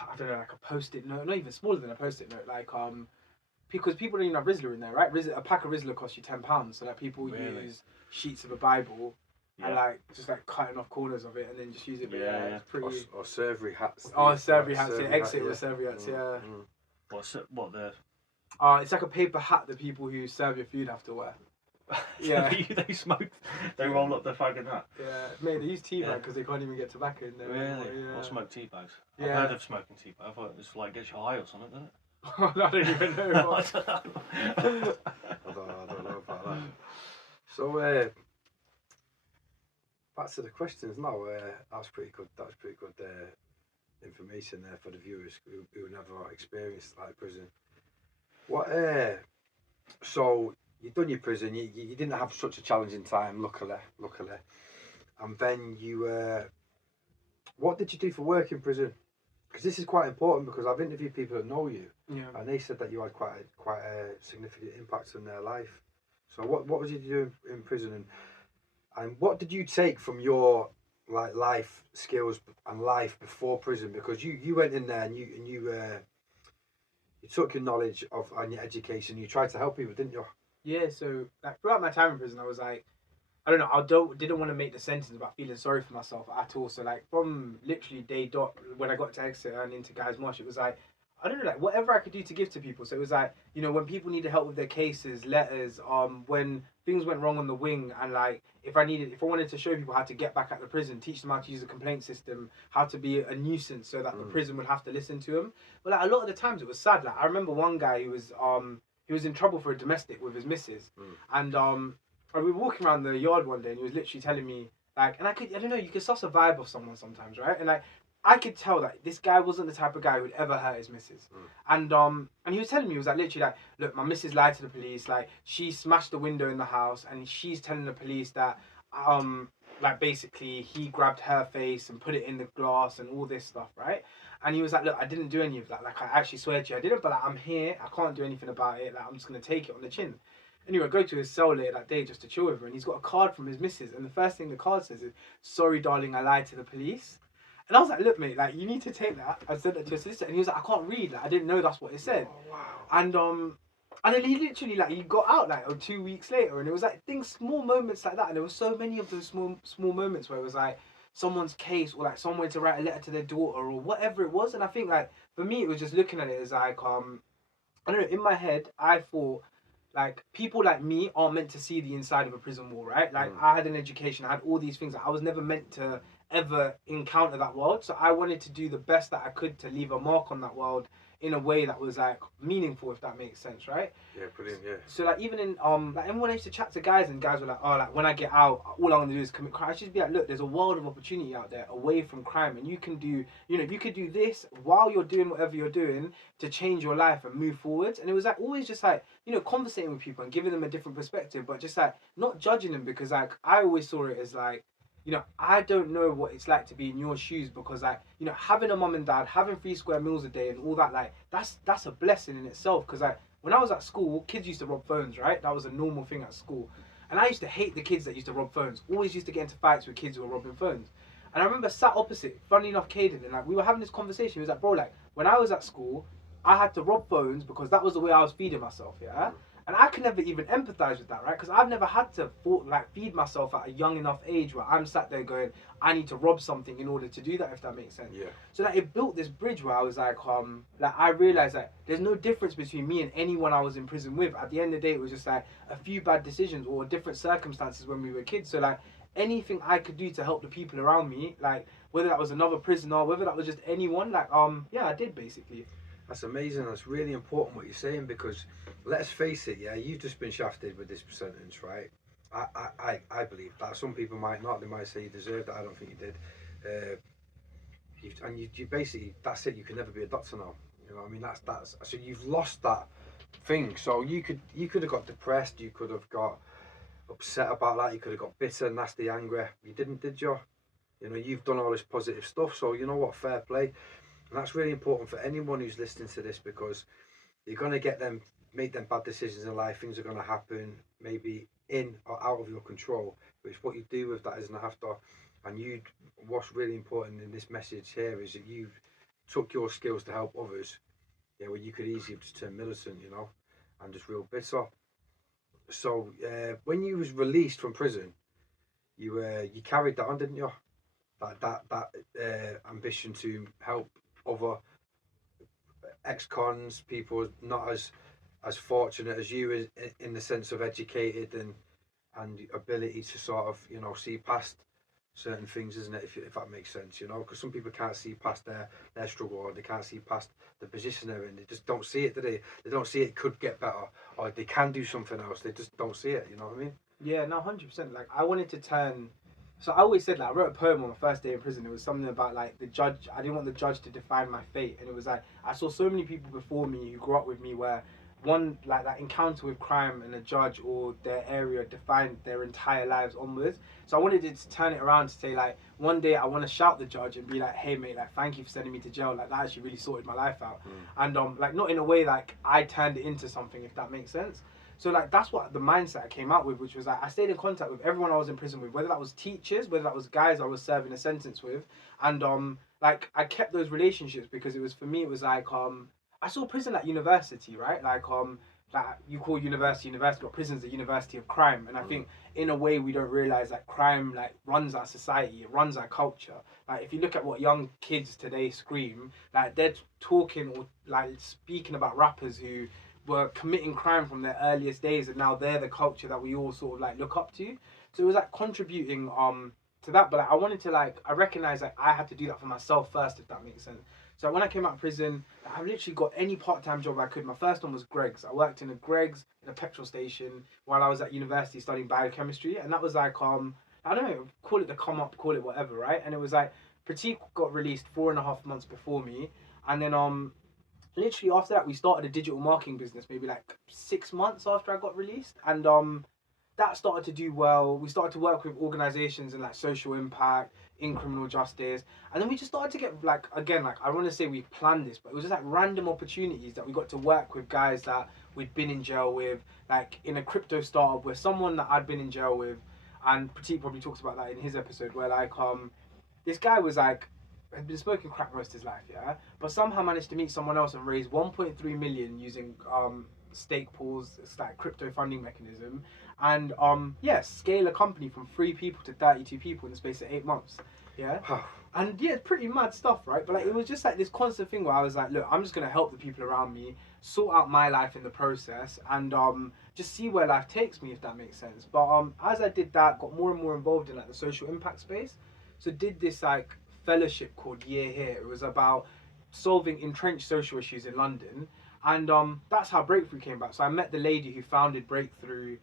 I don't know, like a post-it note, not even smaller than a post-it note. Like because people don't even have Rizzler in there, right? A pack of Rizzler costs you £10, so that people Really? use sheets of a Bible and Yeah. like just like cutting off corners of it and then just use it. But Yeah, it's pretty. Or servery hats. Oh, servery hats. Servery Yeah, hat, exit with servery hats. Yeah. What the? It's like a paper hat that people who serve your food have to wear. Yeah. they smoke. They roll up the fag in that. Yeah, mate, they use tea bag Yeah. because they can't even get tobacco in there. anymore, Really? Yeah. Or smoke tea bags. Yeah. I've heard of smoking tea bags. I thought it's like gets you high or something, doesn't it? I don't even know. I don't know. I don't know about that. So, back to the questions now. That's pretty good. That's pretty good information there for the viewers who never experienced like prison. What? So you've done your prison. You didn't have such a challenging time, luckily. And then you. What did you do for work in prison? Because this is quite important because I've interviewed people that know you, Yeah. and they said that you had quite a significant impact on their life. So what was you doing in prison, and what did you take from your like life skills and life before prison? Because you went in there and you took your knowledge of and your education, you tried to help people, didn't you? Yeah, so like throughout my time in prison, I was like, I don't know, didn't want to make the sentence about feeling sorry for myself at all. So like from literally day dot when I got to Exeter and into Guy's Marsh, it was like, I don't know, like whatever I could do to give to people. So it was like, you know, when people needed help with their cases, letters, when things went wrong on the wing, and like if I wanted to show people how to get back at the prison, teach them how to use the complaint system, how to be a nuisance so that the prison would have to listen to them. But like a lot of the times it was sad. Like I remember one guy who was in trouble for a domestic with his missus, and we were walking around the yard one day, and he was literally telling me like, and I don't know, you can suss a vibe of someone sometimes, right? And like I could tell that this guy wasn't the type of guy who would ever hurt his missus. And he was telling me, he was like literally like, look, my missus lied to the police, like she smashed the window in the house, and she's telling the police that like basically he grabbed her face and put it in the glass and all this stuff, right? And he was like, look, I didn't do any of that, like I actually swear to you I didn't, but like I'm here, I can't do anything about it, like I'm just gonna take it on the chin. Anyway, I go to his cell later that day just to chill with her, and he's got a card from his missus, and the first thing the card says is, sorry darling, I lied to the police. And I was like, look mate, like you need to take that. I sent it to a solicitor, and he was like, I can't read, like I didn't know that's what it said. Oh, wow. And then he literally like he got out like 2 weeks later, and it was like small moments like that, and there were so many of those small moments where it was like someone's case, or like someone wanted to write a letter to their daughter or whatever it was. And I think like for me it was just looking at it as like I don't know, in my head I thought like people like me aren't meant to see the inside of a prison wall, right? Like I had an education, I had all these things, I was never meant to ever encounter that world, so I wanted to do the best that I could to leave a mark on that world in a way that was like meaningful, if that makes sense, right? Yeah, brilliant. Yeah. So like even in like when I used to chat to guys, and guys were like, oh, like when I get out, all I'm gonna do is commit crime. I should be like, look, there's a world of opportunity out there away from crime, and you can do, you know, you could do this while you're doing whatever you're doing to change your life and move forwards. And it was like always just like, you know, conversating with people and giving them a different perspective, but just like not judging them, because like I always saw it as like, you know, I don't know what it's like to be in your shoes, because like, you know, having a mum and dad, having 3 square meals a day and all that, like that's a blessing in itself. Because like when I was at school, kids used to rob phones, right? That was a normal thing at school. And I used to hate the kids that used to rob phones. Always used to get into fights with kids who were robbing phones. And I remember sat opposite, funnily enough, Caden, and like we were having this conversation. He was like, bro, like when I was at school, I had to rob phones because that was the way I was feeding myself, yeah? And I can never even empathize with that, right? Because I've never had to feed myself at a young enough age where I'm sat there going, I need to rob something in order to do that, if that makes sense. Yeah. So that it built this bridge where I was like I realized that there's no difference between me and anyone I was in prison with. At the end of the day, it was just like a few bad decisions or different circumstances when we were kids. So like anything I could do to help the people around me, like whether that was another prisoner, whether that was just anyone, like yeah, I did basically. That's amazing. That's really important what you're saying, because let's face it, yeah, you've just been shafted with this sentence, right? I believe that. Some people might not. They might say you deserved it. I don't think you did. You basically, that's it. You can never be a doctor now. You know what I mean? That's so you've lost that thing. So you could have got depressed. You could have got upset about that. You could have got bitter, nasty, angry. You didn't, did you? You know, you've done all this positive stuff. So you know what? Fair play. And that's really important for anyone who's listening to this, because you're going to make them bad decisions in life. Things are going to happen, maybe in or out of your control. But it's what you do with that is an after. And what's really important in this message here is that you took your skills to help others. Yeah, when you could easily have just turned militant, and just real bitter. So when you was released from prison, you carried that on, didn't you? That ambition to help other ex-cons, people not as fortunate as you, in the sense of educated and ability to sort of see past certain things, isn't it? If that makes sense, because some people can't see past their struggle, or they can't see past the position they're in. They just don't see it, do they? They don't see it could get better, or they can do something else. They just don't see it. You know what I mean? Yeah, no, 100%. Like, I wanted to turn. So I always said, like, I wrote a poem on my first day in prison. It was something about, like, the judge. I didn't want the judge to define my fate. And it was like, I saw so many people before me who grew up with me where one, like, that encounter with crime and a judge or their area defined their entire lives onwards. So I wanted it to turn it around to say, like, one day I want to shout the judge and be like, hey, mate, like, thank you for sending me to jail. Like, that actually really sorted my life out. And, like, not in a way, like, I turned it into something, if that makes sense. So, like, that's what the mindset I came out with, which was, like, I stayed in contact with everyone I was in prison with, whether that was teachers, whether that was guys I was serving a sentence with. And, like, I kept those relationships because it was, for me, it was like, I saw prison at university, right? Like you call university, but prison's the university of crime. And I think, in a way, we don't realize that crime, like, runs our society, it runs our culture. Like, if you look at what young kids today scream, like, they're talking or, like, speaking about rappers who were committing crime from their earliest days, and now they're the culture that we all sort of, like, look up to. So it was, like, contributing to that. But, like, I wanted to, like, I recognized, like, I had to do that for myself first, if that makes sense. So when I came out of prison, I literally got any part-time job I could. My first one was Greg's. I worked in a Greg's in a petrol station while I was at university studying biochemistry, and that was like I don't know, call it the come up, call it whatever, right? And it was like Pratik got released 4.5 months before me, and then literally after that we started a digital marketing business maybe like 6 months after I got released, and that started to do well. We started to work with organizations in, like, social impact, in criminal justice, and then we just started to get, like, again, like, I want to say we planned this, but it was just like random opportunities that we got to work with guys that we'd been in jail with, like in a crypto startup where someone that I'd been in jail with, and Pratik probably talks about that in his episode, where, like, this guy was like, had been smoking crack most of his life, yeah, but somehow managed to meet someone else and raise 1.3 million using stake pools. It's like crypto funding mechanism, and scale a company from 3 people to 32 people in the space of 8 months. Yeah. And yeah, it's pretty mad stuff, right? But, like, it was just like this constant thing where I was like, look, I'm just gonna help the people around me, sort out my life in the process, and just see where life takes me, if that makes sense. But as I did that, got more and more involved in, like, the social impact space. So did this, like, fellowship called Year Here. It was about solving entrenched social issues in London, and that's how Breakthrough came about. So I met the lady who founded Breakthrough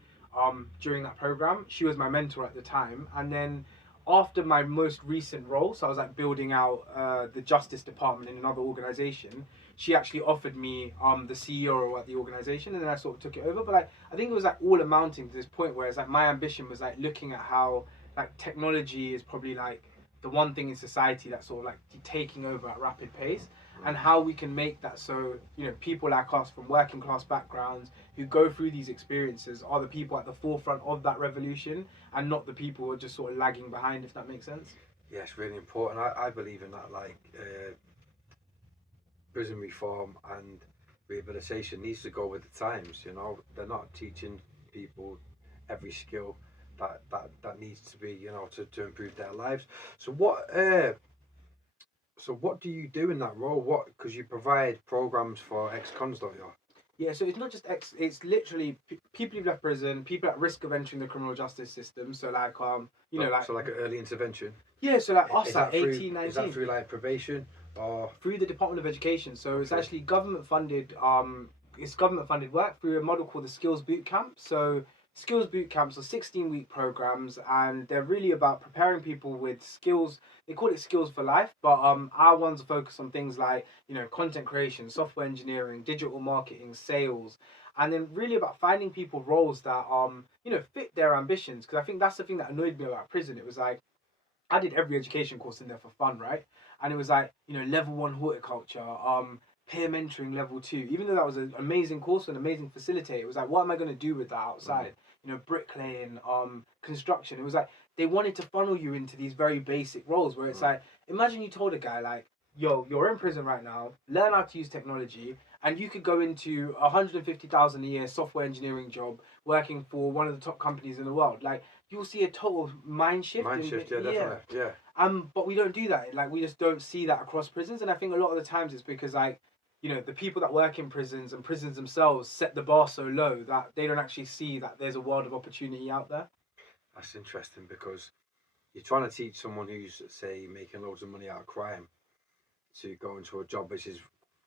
during that program. She was my mentor at the time, and then after my most recent role, so I was, like, building out the justice department in another organization, she actually offered me the CEO role at the organization, and then I sort of took it over. But, like, I think it was, like, all amounting to this point where it's like my ambition was, like, looking at how, like, technology is probably, like, the one thing in society that's sort of, like, taking over at rapid pace, and how we can make that so, people like us from working class backgrounds who go through these experiences are the people at the forefront of that revolution, and not the people who are just sort of lagging behind, if that makes sense. Yeah, it's really important. I believe in that, like, prison reform and rehabilitation needs to go with the times. They're not teaching people every skill that needs to be, to improve their lives. So what do you do in that role? Because you provide programs for ex-cons, don't you? Yeah, so it's not just it's literally people who've left prison, people at risk of entering the criminal justice system. So, like, So like an early intervention. Yeah, so, like, us Is at that through, 18, 19. Is that through, like, probation or Through the Department of Education. So it's actually government funded. It's government funded work through a model called the Skills Boot Camp. So skills boot camps are 16-week programs, and they're really about preparing people with skills. They call it skills for life, but our ones are focused on things like, content creation, software engineering, digital marketing, sales, and then really about finding people roles that fit their ambitions. Because I think that's the thing that annoyed me about prison. It was like, I did every education course in there for fun, right? And it was like, you know, level 1 horticulture, peer mentoring level 2. Even though that was an amazing course, an amazing facilitator, it was like, what am I going to do with that outside? You know, bricklaying, construction. It was like they wanted to funnel you into these very basic roles where it's like, imagine you told a guy like, yo, you're in prison right now, learn how to use technology, and you could go into 150,000 a year software engineering job working for one of the top companies in the world. Like, you'll see a total mind shift. Mind shift, yeah, definitely, yeah. But we don't do that. Like, we just don't see that across prisons, and I think a lot of the times it's because, like, you know, the people that work in prisons and prisons themselves set the bar so low that they don't actually see that there's a world of opportunity out there. That's interesting, because you're trying to teach someone who's, say, making loads of money out of crime to go into a job which is,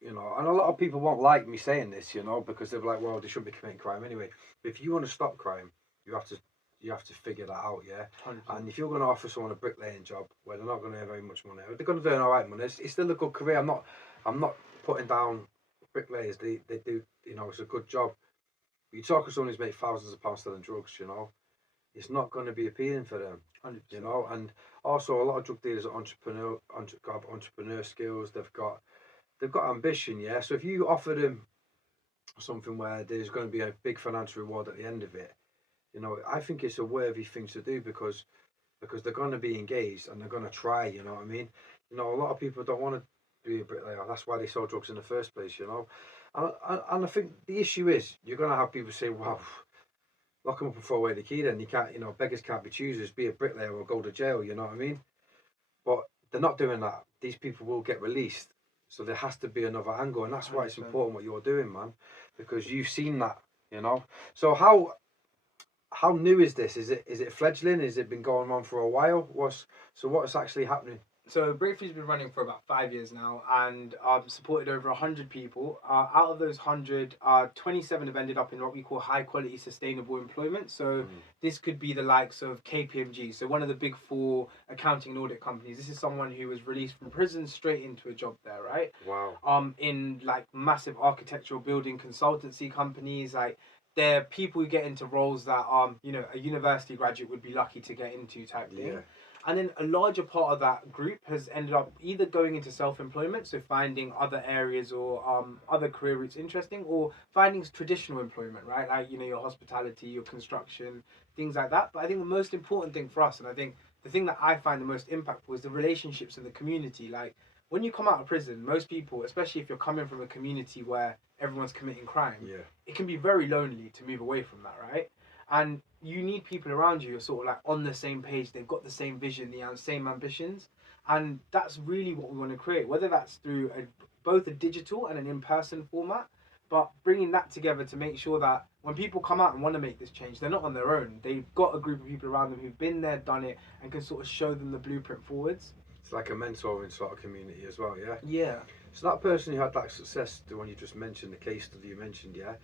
you know, and a lot of people won't like me saying this, you know, because they're like, well, they shouldn't be committing crime anyway. But if you want to stop crime, you have to figure that out, yeah. 100%. And if you're going to offer someone a bricklaying job where they're not going to have very much money, they're going to earn all right money. It's still a good career. I'm not putting down bricklayers. They do, you know, it's a good job. You talk to someone who's made thousands of pounds selling drugs, you know, it's not going to be appealing for them. 100%. You know, and also a lot of drug dealers are entrepreneur skills. They've got ambition, yeah. So if you offer them something where there's going to be a big financial reward at the end of it, you know, I think it's a worthy thing to do, because they're going to be engaged and they're going to try. You know what I mean? You know, a lot of people don't want to be a bricklayer. That's why they sell drugs in the first place. You know, and I think the issue is you're going to have people say, "Wow, lock them up and throw away the key." Then you can't, you know, beggars can't be choosers. Be a bricklayer or go to jail. You know what I mean? But they're not doing that. These people will get released. So there has to be another angle, and that's why it's 100%. important what you're doing, man, because you've seen that, you know. So how new is this? Is it fledgling? Has it been going on for a while? What's actually happening? So Breakthrough's been running for about 5 years now, and I've supported over 100 people. Out of those 100, 27 have ended up in what we call high quality sustainable employment. So this could be the likes of KPMG, so one of the big 4 accounting and audit companies. This is someone who was released from prison straight into a job there, right? Wow. In like massive architectural building consultancy companies, like they're people who get into roles that you know, a university graduate would be lucky to get into type thing. Yeah. And then a larger part of that group has ended up either going into self-employment, so finding other areas or other career routes interesting, or finding traditional employment, right? Like, you know, your hospitality, your construction, things like that. But I think the most important thing for us, and I think the thing that I find the most impactful, is the relationships in the community. Like, when you come out of prison, most people, especially if you're coming from a community where everyone's committing crime, Yeah. it can be very lonely to move away from that, right? And you need people around you who are sort of like on the same page. They've got the same vision, the same ambitions, and that's really what we want to create. Whether that's through both a digital and an in-person format, but bringing that together to make sure that when people come out and want to make this change, they're not on their own. They've got a group of people around them who've been there, done it, and can sort of show them the blueprint forwards. It's like a mentoring sort of community as well, yeah. Yeah. So that person who had that success, the one you just mentioned, the case study you mentioned, yeah.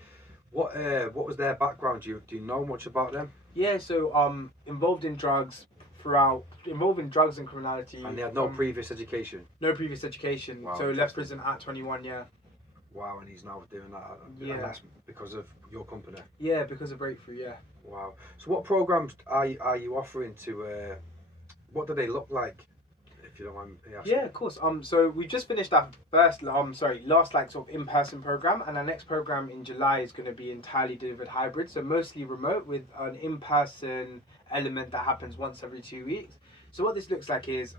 What was their background? Do you know much about them? Yeah, so involved in drugs and criminality. And they had no previous education. No previous education. Wow, so left prison at 21, yeah. Wow, and he's now doing that. Yeah. And that's because of your company. Yeah, because of Breakthrough, yeah. Wow. So what programs are you offering to? What do they look like? If you don't mind me asking. Yeah, of course. So we just finished our last like sort of in-person program, and our next program in July is going to be entirely delivered hybrid, so mostly remote with an in-person element that happens once every 2 weeks. So what this looks like is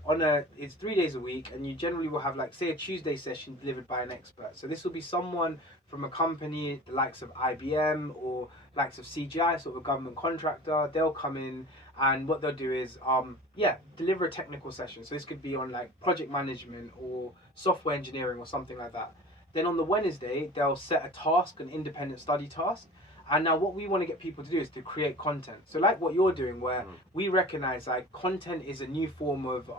it's 3 days a week, and you generally will have, like, say, a Tuesday session delivered by an expert. So this will be someone from a company, the likes of IBM or likes of CGI, sort of a government contractor. They'll come in, and what they'll do is deliver a technical session. So this could be on like project management or software engineering or something like that. Then on the Wednesday, they'll set a task, an independent study task. And now what we want to get people to do is to create content. So like what you're doing, where we recognize like content is a new form of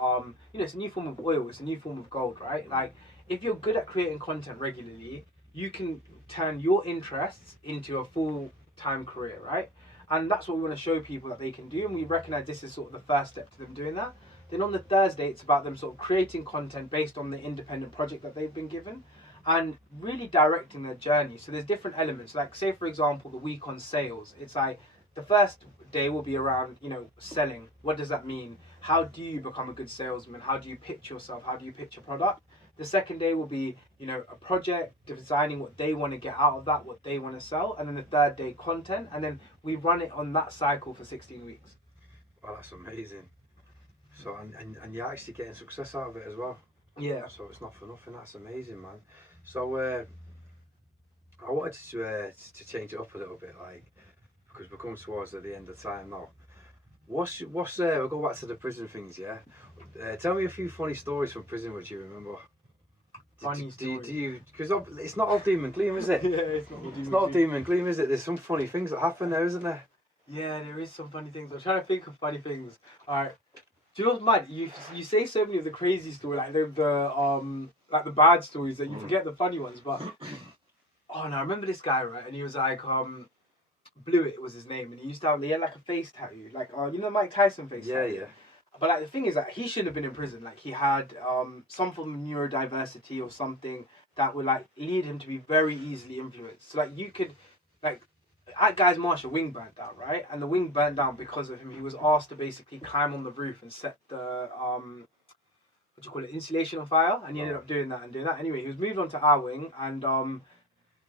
it's a new form of oil, it's a new form of gold, right? Like, if you're good at creating content regularly, you can turn your interests into a full-time career, right? And that's what we want to show people that they can do, and we recognize this is sort of the first step to them doing that. Then on the Thursday, it's about them sort of creating content based on the independent project that they've been given, and really directing their journey. So there's different elements. Like, say for example, the week on sales. It's like the first day will be around, selling. What does that mean? how do you become a good salesman? How do you pitch yourself? How do you pitch a product? The second day will be, you know, a project, designing what they want to get out of that, what they want to sell. And then the third day, content. And then we run it on that cycle for 16 weeks. Wow, that's amazing. So, and you're actually getting success out of it as well. Yeah. So it's not for nothing. That's amazing, man. So I wanted to change it up a little bit, like, because we're coming towards the end of time now. What's we'll go back to the prison things, yeah. Tell me a few funny stories from prison which you remember. Funny stories. Do you? Because it's not all doom and gloom, is it? Yeah, it's not all doom and It's not all gloom. doom and gloom, is it? There's some funny things that happen there, isn't there? Yeah, there is some funny things. I'm trying to think of funny things. Alright. Do you know what's mad? You say so many of the crazy stories, like the bad stories, that you forget the funny ones. But oh no, I remember this guy, right? And he was like Blue It was his name, and he had like a face tattoo, like you know Mike Tyson face tattoo. Yeah. But like the thing is that he shouldn't have been in prison. Like he had some form of neurodiversity or something that would like lead him to be very easily influenced. So like you could, like at Guy's Marsh, a wing burnt down, right? And the wing burnt down because of him. He was asked to basically climb on the roof and set the what do you call it, insulation on fire, and he ended up doing that. Anyway, he was moved on to our wing, and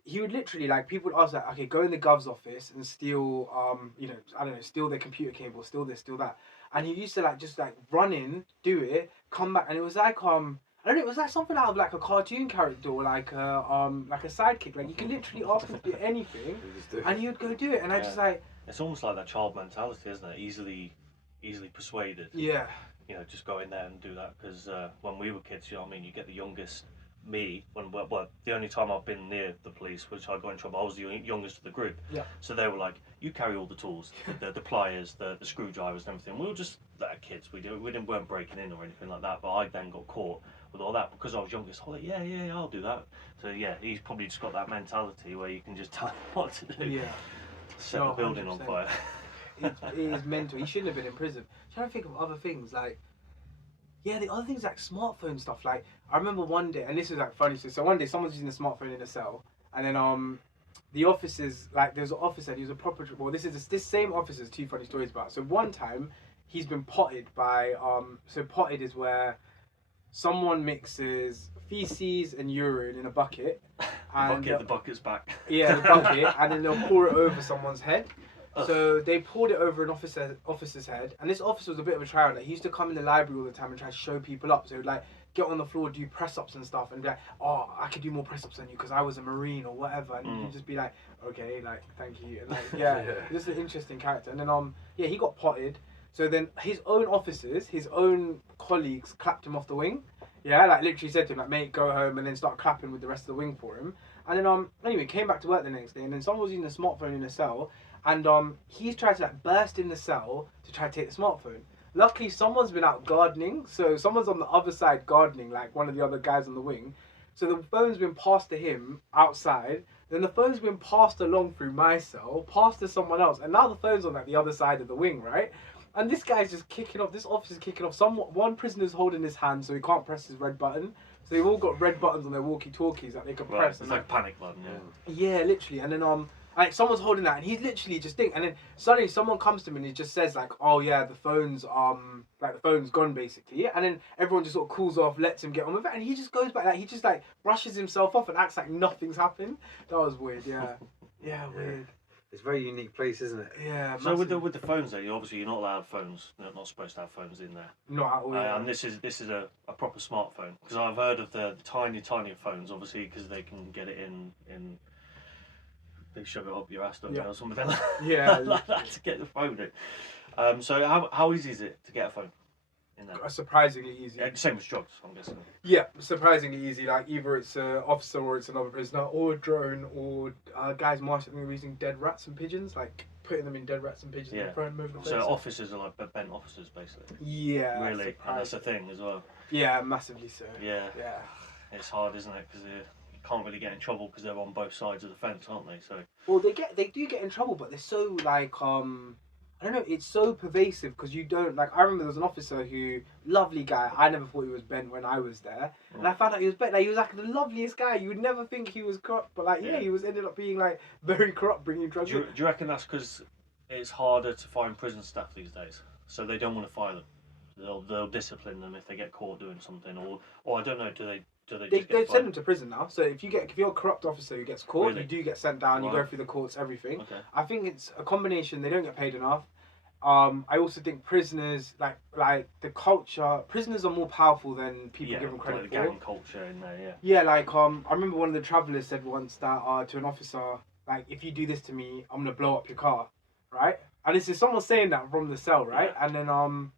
he would literally, like, people would ask, like, okay, go in the gov's office and steal, you know, I don't know, steal their computer cable, steal this, steal that. And he used to, like, just, like, run in, do it, come back, and it was like, I don't know, it was like something out of, like, a cartoon character or, like a sidekick. Like, you can literally ask him to do anything, and he would go do it, and I just, like... It's almost like that child mentality, isn't it? Easily persuaded. Yeah. You know, just go in there and do that, because when we were kids, you know what I mean, you get the youngest... Me, the only time I've been near the police, which I got in trouble, I was the youngest of the group. Yeah. So they were like, "You carry all the tools, the pliers, the screwdrivers, and everything." We were just kids. We weren't breaking in or anything like that. But I then got caught with all that because I was youngest. I was like, yeah, I'll do that. So yeah, he's probably just got that mentality where you can just tell him what to do. Yeah. Set the building 100%. on fire. It is mental. He shouldn't have been in prison. I'm trying to think of other things, like... Yeah, the other things like smartphone stuff. Like I remember one day, and this is like funny. So one day someone's using a smartphone in a cell, and then the officers, like there was an officer, and he was a proper. Well, this same officer's two funny stories about. So one time, he's been potted by So potted is where someone mixes feces and urine in a bucket, and The bucket's back. Yeah, the bucket, and then they'll pour it over someone's head. So they poured it over an officer's head, and this officer was a bit of a tryhard. Like, he used to come in the library all the time and try to show people up. So he would like get on the floor, do press ups and stuff, and be like, "Oh, I could do more press ups than you because I was a Marine or whatever." And he'd just be like, "Okay, like thank you." And like, yeah, this is an interesting character. And then yeah, he got potted. So then his own officers, his own colleagues, clapped him off the wing. Yeah, like literally said to him, like, "Mate, go home," and then start clapping with the rest of the wing for him. And then anyway, came back to work the next day, and then someone was using a smartphone in a cell. And he's tried to like burst in the cell to try to take the smartphone. Luckily, someone's been out gardening, so someone's on the other side gardening, like one of the other guys on the wing. So the phone's been passed to him outside. Then the phone's been passed along through my cell, passed to someone else, and now the phone's on like the other side of the wing, right? And this guy's just kicking off. This officer's kicking off. One prisoner's holding his hand, so he can't press his red button. So they've all got red buttons on their walkie-talkies that they can press. It's like a panic button, yeah. Yeah, literally. And then like someone's holding that, and he's literally just thinking. And then suddenly someone comes to him and he just says like, "Oh yeah, the phone's gone basically." And then everyone just sort of cools off, lets him get on with it, and he just goes back. Like he just like brushes himself off and acts like nothing's happened. That was weird. Yeah, yeah, weird. It's a very unique place, isn't it? Yeah. So with the phones there, you're not allowed phones. You're not supposed to have phones in there. Not at all. Yeah. And this is a proper smartphone, because I've heard of the tiny phones, obviously, because they can get it in. They shove it up your ass, don't they, or something like that. Yeah. Like that to get the phone in. So how easy is it to get a phone in there? Surprisingly easy. Yeah, same as drugs, I'm guessing. Yeah, surprisingly easy. Like either it's an officer or it's another prisoner or a drone or guys marshing. We're using dead rats and pigeons, like putting them in dead rats and pigeons and throwing them over the So fence. Officers are like bent officers, basically. Yeah. Really, and that's a thing as well. Yeah, massively so. Yeah. Yeah. It's hard, isn't it? Because you can't really get in trouble because they're on both sides of the fence, aren't they? So. Well, they do get in trouble, but they're so like I don't know. It's so pervasive because you don't like. I remember there was an officer who, lovely guy. I never thought he was bent when I was there, and I found out he was bent. Like he was like the loveliest guy. You would never think he was corrupt, but like he was ended up being like very corrupt, bringing drugs. Do you reckon that's because it's harder to find prison staff these days, so they don't want to fire them? they'll discipline them if they get caught doing something, or I don't know. Do they They just get send them to prison now. So if you're a corrupt officer who gets caught, Really? you do get sent down. You Wow. go through the courts, everything. Okay. I think it's a combination. They don't get paid enough. I also think prisoners, like the culture, prisoners are more powerful than people give them credit like the for. gang culture in there. Yeah. Yeah, like I remember one of the travellers said once that to an officer, like, if you do this to me, I'm gonna blow up your car, right? And this is someone saying that from the cell, right? Yeah. And then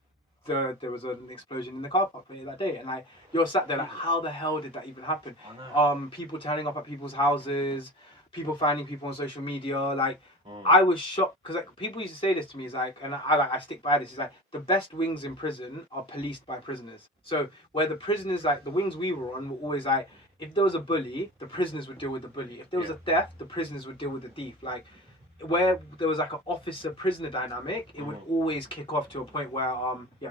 there was an explosion in the car park later that day, and like you're sat there like, how the hell did that even happen? I know. People turning up at people's houses, people finding people on social media, like. Mm. I was shocked because like people used to say this to me is like, and I stick by this. Is like the best wings in prison are policed by prisoners. So where the prisoners, like the wings we were on, were always like, if there was a bully, the prisoners would deal with the bully. If there was a theft, the prisoners would deal with the thief. Like where there was like an officer prisoner dynamic, it would always kick off to a point where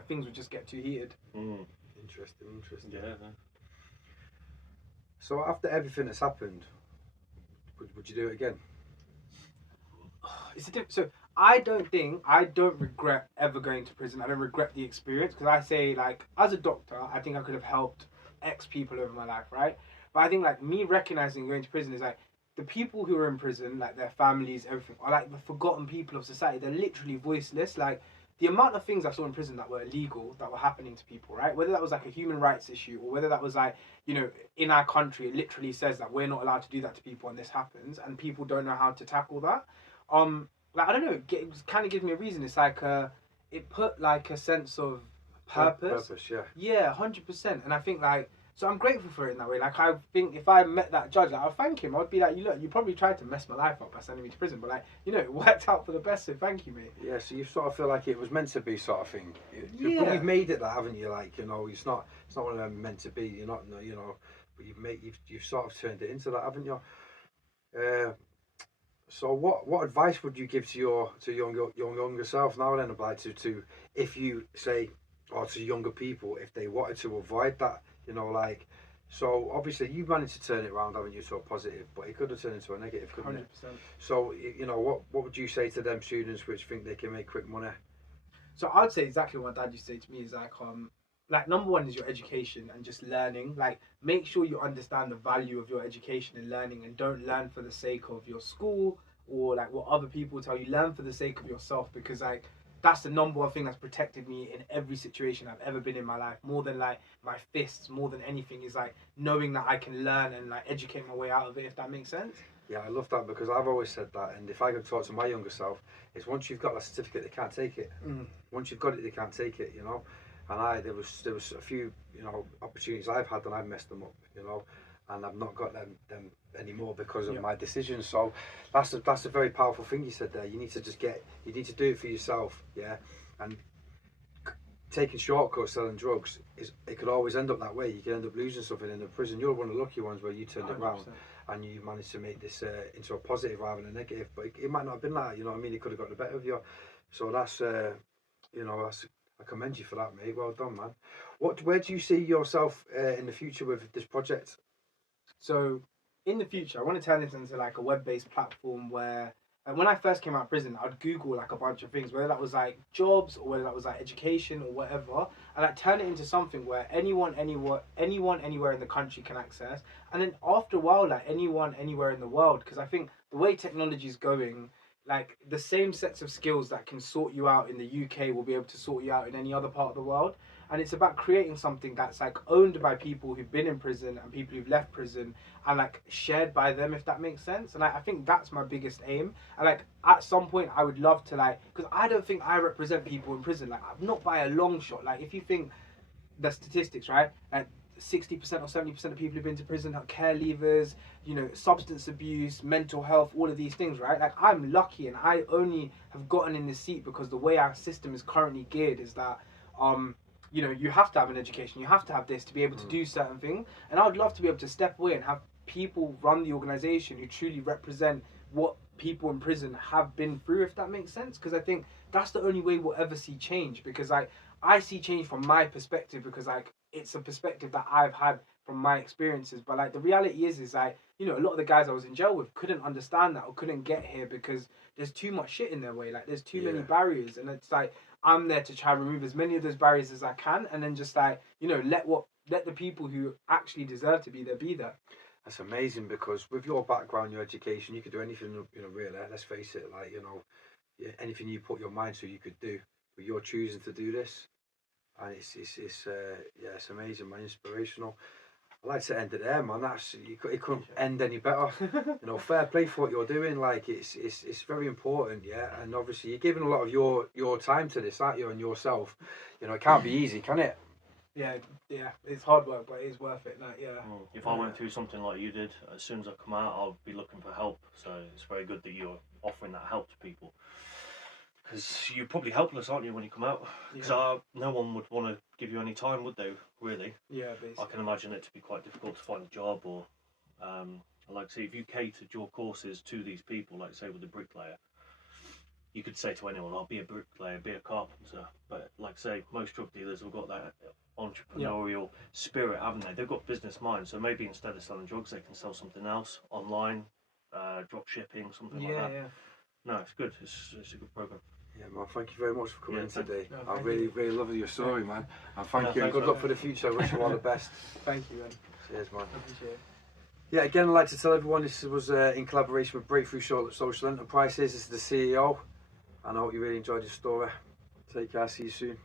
things would just get too heated. Mm. Interesting. Yeah. So after everything that's happened, would you do it again? So I don't regret ever going to prison. I don't regret the experience because I say, like, as a doctor, I think I could have helped X people over my life, right? But I think like me recognizing going to prison is like the people who are in prison, like their families, everything, are like the forgotten people of society. They're literally voiceless. Like the amount of things I saw in prison that were illegal, that were happening to people, right? Whether that was like a human rights issue or whether that was like, in our country, it literally says that we're not allowed to do that to people and this happens and people don't know how to tackle that. Like, I don't know, it kind of gives me a reason. It's like, it put like a sense of purpose. Yeah. Yeah, 100%. And I think like, so I'm grateful for it in that way. Like, I think if I met that judge, like, I'd thank him. I'd be like, you probably tried to mess my life up by sending me to prison, but like, it worked out for the best, so thank you, mate. Yeah, so you sort of feel like it was meant to be, sort of thing. Yeah. But you've made it that, haven't you? Like, it's not one of them meant to be. You're not, but you've sort of turned it into that, haven't you? So what advice would you give to your younger self now then, like to if you say, or to younger people if they wanted to avoid that, like, so obviously you've managed to turn it around, haven't you, to a positive, but it could have turned into a negative, couldn't 100%. it? So what would you say to them students which think they can make quick money? So I'd say exactly what my dad used to say to me is like number one is your education and just learning. Like, make sure you understand the value of your education and learning, and don't learn for the sake of your school or like what other people tell you. Learn for the sake of yourself, because like that's the number one thing that's protected me in every situation I've ever been in my life, more than like my fists, more than anything, is like knowing that I can learn and like educate my way out of it, if that makes sense. Yeah, I love that, because I've always said that, and if I could talk to my younger self, it's once you've got a certificate, they can't take it. Once you've got it, they can't take it, And there was a few, opportunities I've had and I've messed them up, and I've not got them anymore because of my decisions. So that's a very powerful thing you said there. You need to do it for yourself, yeah. And taking shortcuts, selling drugs, it could always end up that way. You can end up losing something in the prison. You're one of the lucky ones where you turned it around and you managed to make this into a positive rather than a negative. But it might not have been that, It could have got the better of you. So that's I commend you for that, mate. Well done, man. Where do you see yourself in the future with this project? So in the future, I want to turn this into like a web-based platform where, and when I first came out of prison, I'd Google like a bunch of things, whether that was like jobs or whether that was like education or whatever, and like turn it into something where anyone anywhere in the country can access, and then after a while, like anyone anywhere in the world, because I think the way technology is going, like the same sets of skills that can sort you out in the UK will be able to sort you out in any other part of the world. And it's about creating something that's like owned by people who've been in prison and people who've left prison, and like shared by them, if that makes sense. And I think that's my biggest aim. And like at some point I would love to, because I don't think I represent people in prison, like not by a long shot. Like if you think the statistics, right, like 60% or 70% of people who've been to prison are care leavers, substance abuse, mental health, all of these things, right? Like I'm lucky, and I only have gotten in this seat because the way our system is currently geared is that you have to have an education, you have to have this to be able to do certain things. And I would love to be able to step away and have people run the organization who truly represent what people in prison have been through, if that makes sense. Because I think that's the only way we'll ever see change, because I see change from my perspective, because like it's a perspective that I've had from my experiences. But like the reality is like, you know, a lot of the guys I was in jail with couldn't understand that or couldn't get here because there's too much shit in their way. Like there's too many barriers, and it's like I'm there to try and remove as many of those barriers as I can, and then just like, you know, let the people who actually deserve to be there be there. That's amazing, because with your background, your education, you could do anything, you know, really. Let's face it, like, you know, anything you put your mind to, you could do. But you're choosing to do this, and it's yeah, it's amazing, man, inspirational. I'd like to end it there, man. It couldn't end any better. You know, fair play for what you're doing. Like it's very important, yeah. And obviously, you're giving a lot of your time to this, aren't you, and yourself. You know, it can't be easy, can it? Yeah, it's hard work, but it's worth it. Like, yeah. If I went through something like you did, as soon as I come out, I'll be looking for help. So it's very good that you're offering that help to people. Because you're probably helpless, aren't you, when you come out? Because no one would want to give you any time, would they, really? Yeah, basically. I can imagine it to be quite difficult to find a job, or, like, say, if you catered your courses to these people, like, say, with the bricklayer, you could say to anyone, I'll be a bricklayer, be a carpenter. But, like, say, most drug dealers have got that entrepreneurial spirit, haven't they? They've got business minds, so maybe instead of selling drugs, they can sell something else, online, drop shipping, something like that. Yeah. No, it's good. It's a good program. Yeah, man, thank you very much for coming in today. No, I really love your story, man. And thank you. thanks, Good luck for the future. I wish you all the best. Thank you, man. Cheers, man. I appreciate it. Yeah, again, I'd like to tell everyone this was in collaboration with Breakthrough Social Enterprises. This is the CEO, and I hope you really enjoyed the story. Take care. See you soon.